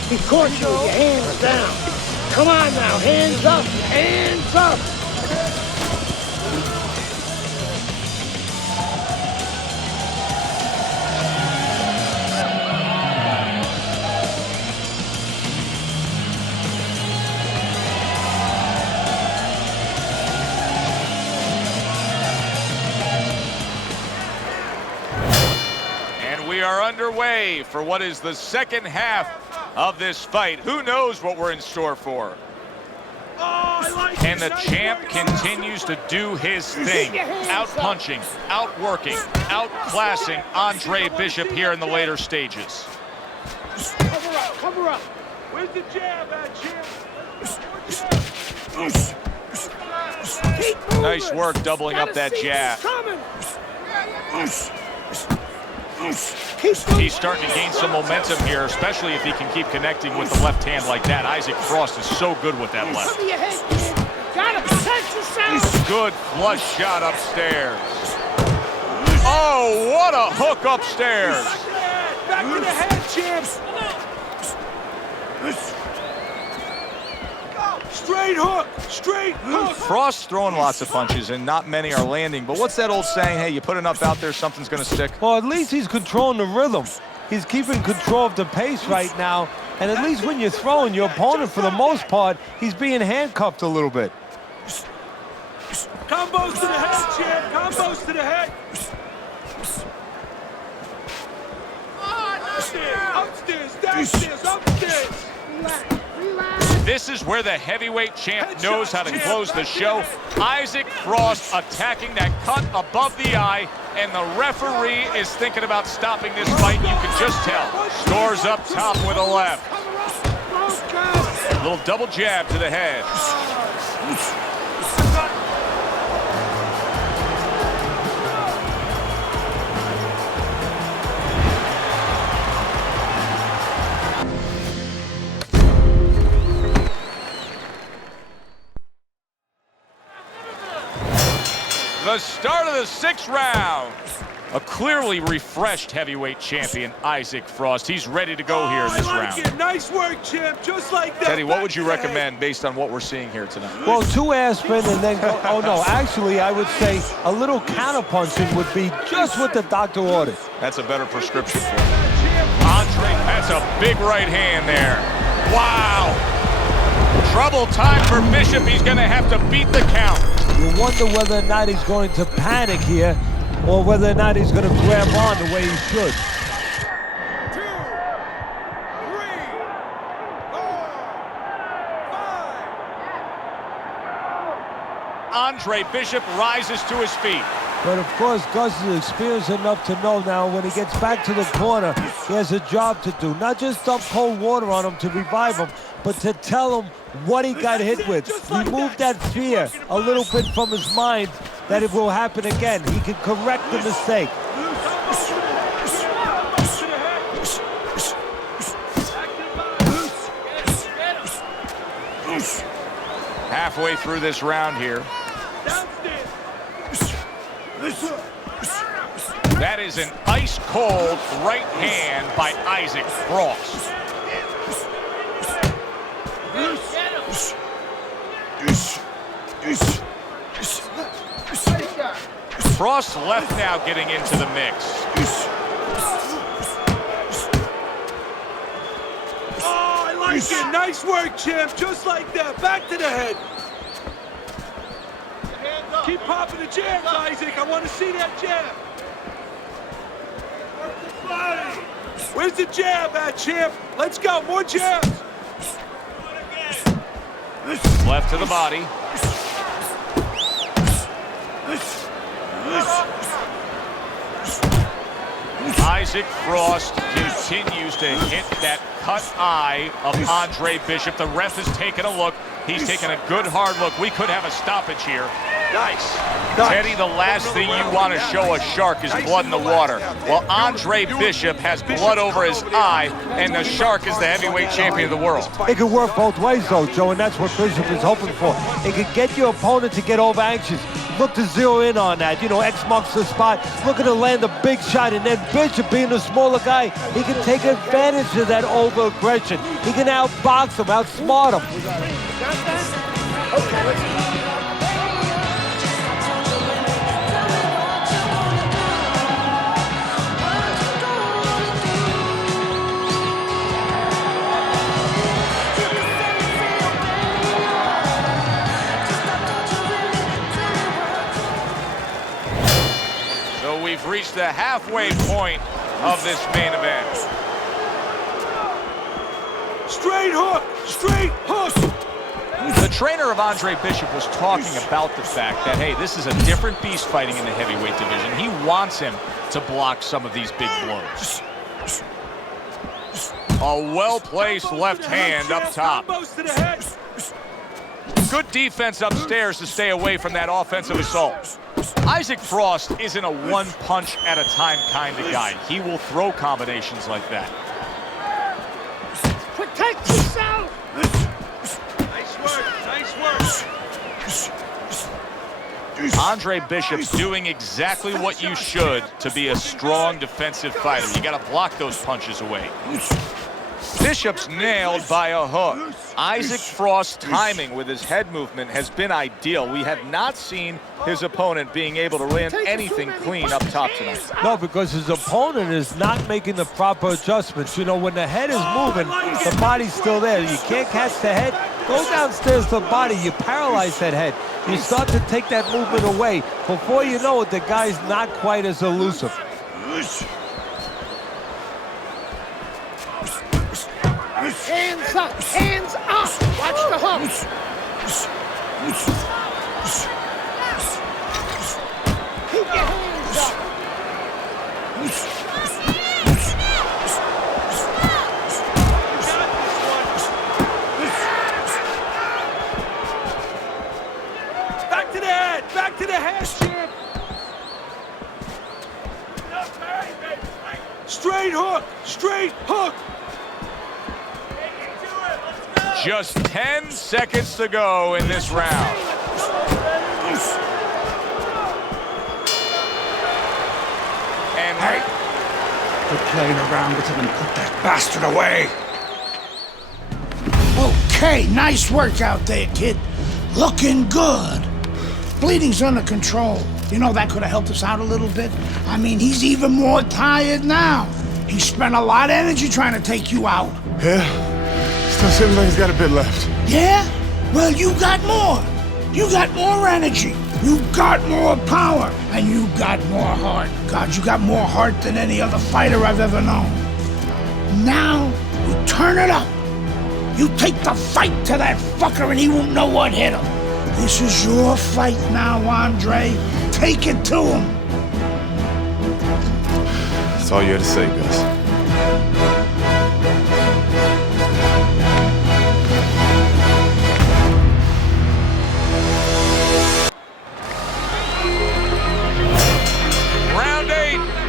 Be cautious. Your hands down. Come on now. Hands up. Hands up. We are underway for what is the second half of this fight. Who knows what we're in store for? And the champ continues to do his thing. Out-punching, out-working, outclassing Andre Bishop here in the later stages. Cover up, cover up. Where's the jab at, champ? Nice work doubling up that jab. He's starting to gain some momentum here, especially if he can keep connecting with the left hand like that. Isaac Frost is so good with that left. Good flush shot upstairs. Oh, what a hook upstairs. Back to the head, champs. Straight hook, straight hook. Frost's throwing lots of punches and not many are landing, but what's that old saying? Hey, you put enough out there, something's gonna stick. Well, at least he's controlling the rhythm. He's keeping control of the pace right now, and at least when you're throwing, your opponent, for the most part, he's being handcuffed a little bit. Combos to the head, champ. Combos to the head. Upstairs, downstairs, upstairs. This is where the heavyweight champ knows how to close the show. Isaac Frost attacking that cut above the eye, and the referee is thinking about stopping this fight. You can just tell. Scores up top with a left. A little double jab to the head. The start of the 6th round. A clearly refreshed heavyweight champion, Isaac Frost. He's ready to go here in this round. It. Nice work, champ. Just like that. Teddy, what would you recommend based on what we're seeing here tonight? Well, 2 aspirin and then go. Oh, no. Actually, I would say a little counterpunching would be just what the doctor ordered. That's a better prescription for him. Andre, that's a big right hand there. Wow. Trouble time for Bishop. He's going to have to beat the count. You wonder whether or not he's going to panic here, or whether or not he's going to grab on the way he should. 2, 3, 4, 5. Andre Bishop rises to his feet. But of course, Gus is experienced enough to know now when he gets back to the corner, he has a job to do. Not just dump cold water on him to revive him, but to tell him what he got hit with. Remove that fear a little bit from his mind that it will happen again. He can correct the mistake. Halfway through this round here. That is an ice-cold right hand by Isaac Frost. Frost left now getting into the mix. Oh, I like it. Nice work, champ. Just like that. Back to the head. Keep popping the jabs, Isaac. I want to see that jab. Where's the jab at, champ? Let's go. More jabs. Left to the body. Isaac Frost continues to hit that cut eye of Andre Bishop. The ref has taken a look. He's taken a good hard look. We could have a stoppage here. Nice. Teddy, the last thing you want to show a shark is blood in the water. Well, Andre Bishop has blood over his eye, and the shark is the heavyweight champion of the world. It could work both ways, though, Joe, and that's what Bishop is hoping for. It could get your opponent to get over anxious. Look to zero in on that. You know, X marks the spot. Looking to land a big shot, and then Bishop, being a smaller guy, he can take advantage of that over-aggression. He can outbox him, outsmart him. So we've reached the halfway point of this main event. Straight hook! Straight hook! The trainer of Andre Bishop was talking about the fact that, hey, this is a different beast fighting in the heavyweight division. He wants him to block some of these big blows. A well-placed left hand up top. Good defense upstairs to stay away from that offensive assault. Isaac Frost isn't a one-punch-at-a-time kind of guy. He will throw combinations like that. Protect yourself! Nice work, nice work. Andre Bishop's doing exactly what you should to be a strong defensive fighter. You got to block those punches away. Bishop's nailed by a hook. Isaac Frost's timing with his head movement has been ideal. We have not seen his opponent being able to land anything clean up top tonight. No, because his opponent is not making the proper adjustments. You know, when the head is moving, the body's still there. You can't catch the head. Go downstairs to the body. You paralyze that head. You start to take that movement away. Before you know it, the guy's not quite as elusive. Hands up! Hands up! Watch the hook! Keep your hands up! Back to the head! Back to the head, champ! Straight hook! Straight hook! Just 10 seconds to go in this round. And hey, quit playing around with him and put that bastard away. Okay, nice work out there, kid. Looking good. Bleeding's under control. You know, that could have helped us out a little bit. I mean, he's even more tired now. He spent a lot of energy trying to take you out. Yeah? Still seems like he's got a bit left. Yeah? Well, you got more. You got more energy. You got more power. And you got more heart. God, you got more heart than any other fighter I've ever known. Now, you turn it up. You take the fight to that fucker and he won't know what hit him. This is your fight now, Andre. Take it to him. That's all you had to say, Gus.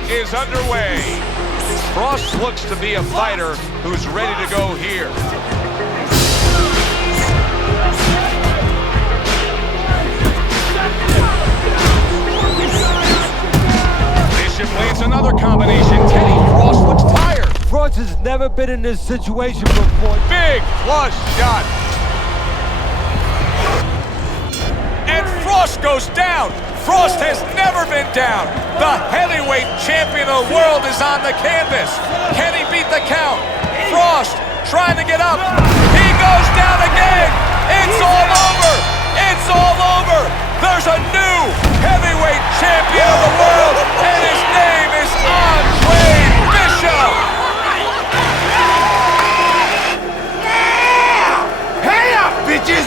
Is underway. Frost looks to be a fighter who's ready to go here. Bishop lands another combination. Teddy, Frost looks tired. Frost has never been in this situation before. Big flush shot. And Frost goes down. Frost has never been down. The heavyweight champion of the world is on the canvas. Can he beat the count? Frost trying to get up. He goes down again. It's all over. It's all over. There's a new heavyweight champion of the world, and his name is Andre Bishop. Yeah! Hey up, bitches!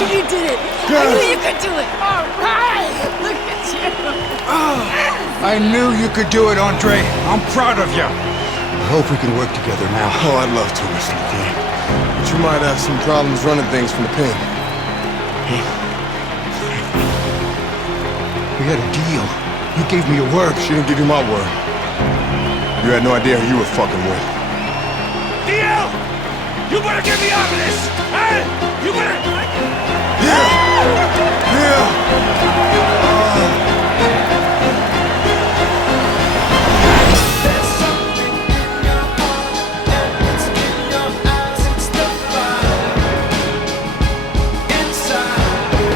You did it! I knew you could do it! All right! Look at you! I knew you could do it, Andre. I'm proud of you. I hope we can work together now. Oh, I'd love to, Mr. McQueen. But you might have some problems running things from the pen. We had a deal. You gave me your word. She didn't give you my word. You had no idea who you were fucking with. DL! You better get me out of this! Hey! You better... Yeah!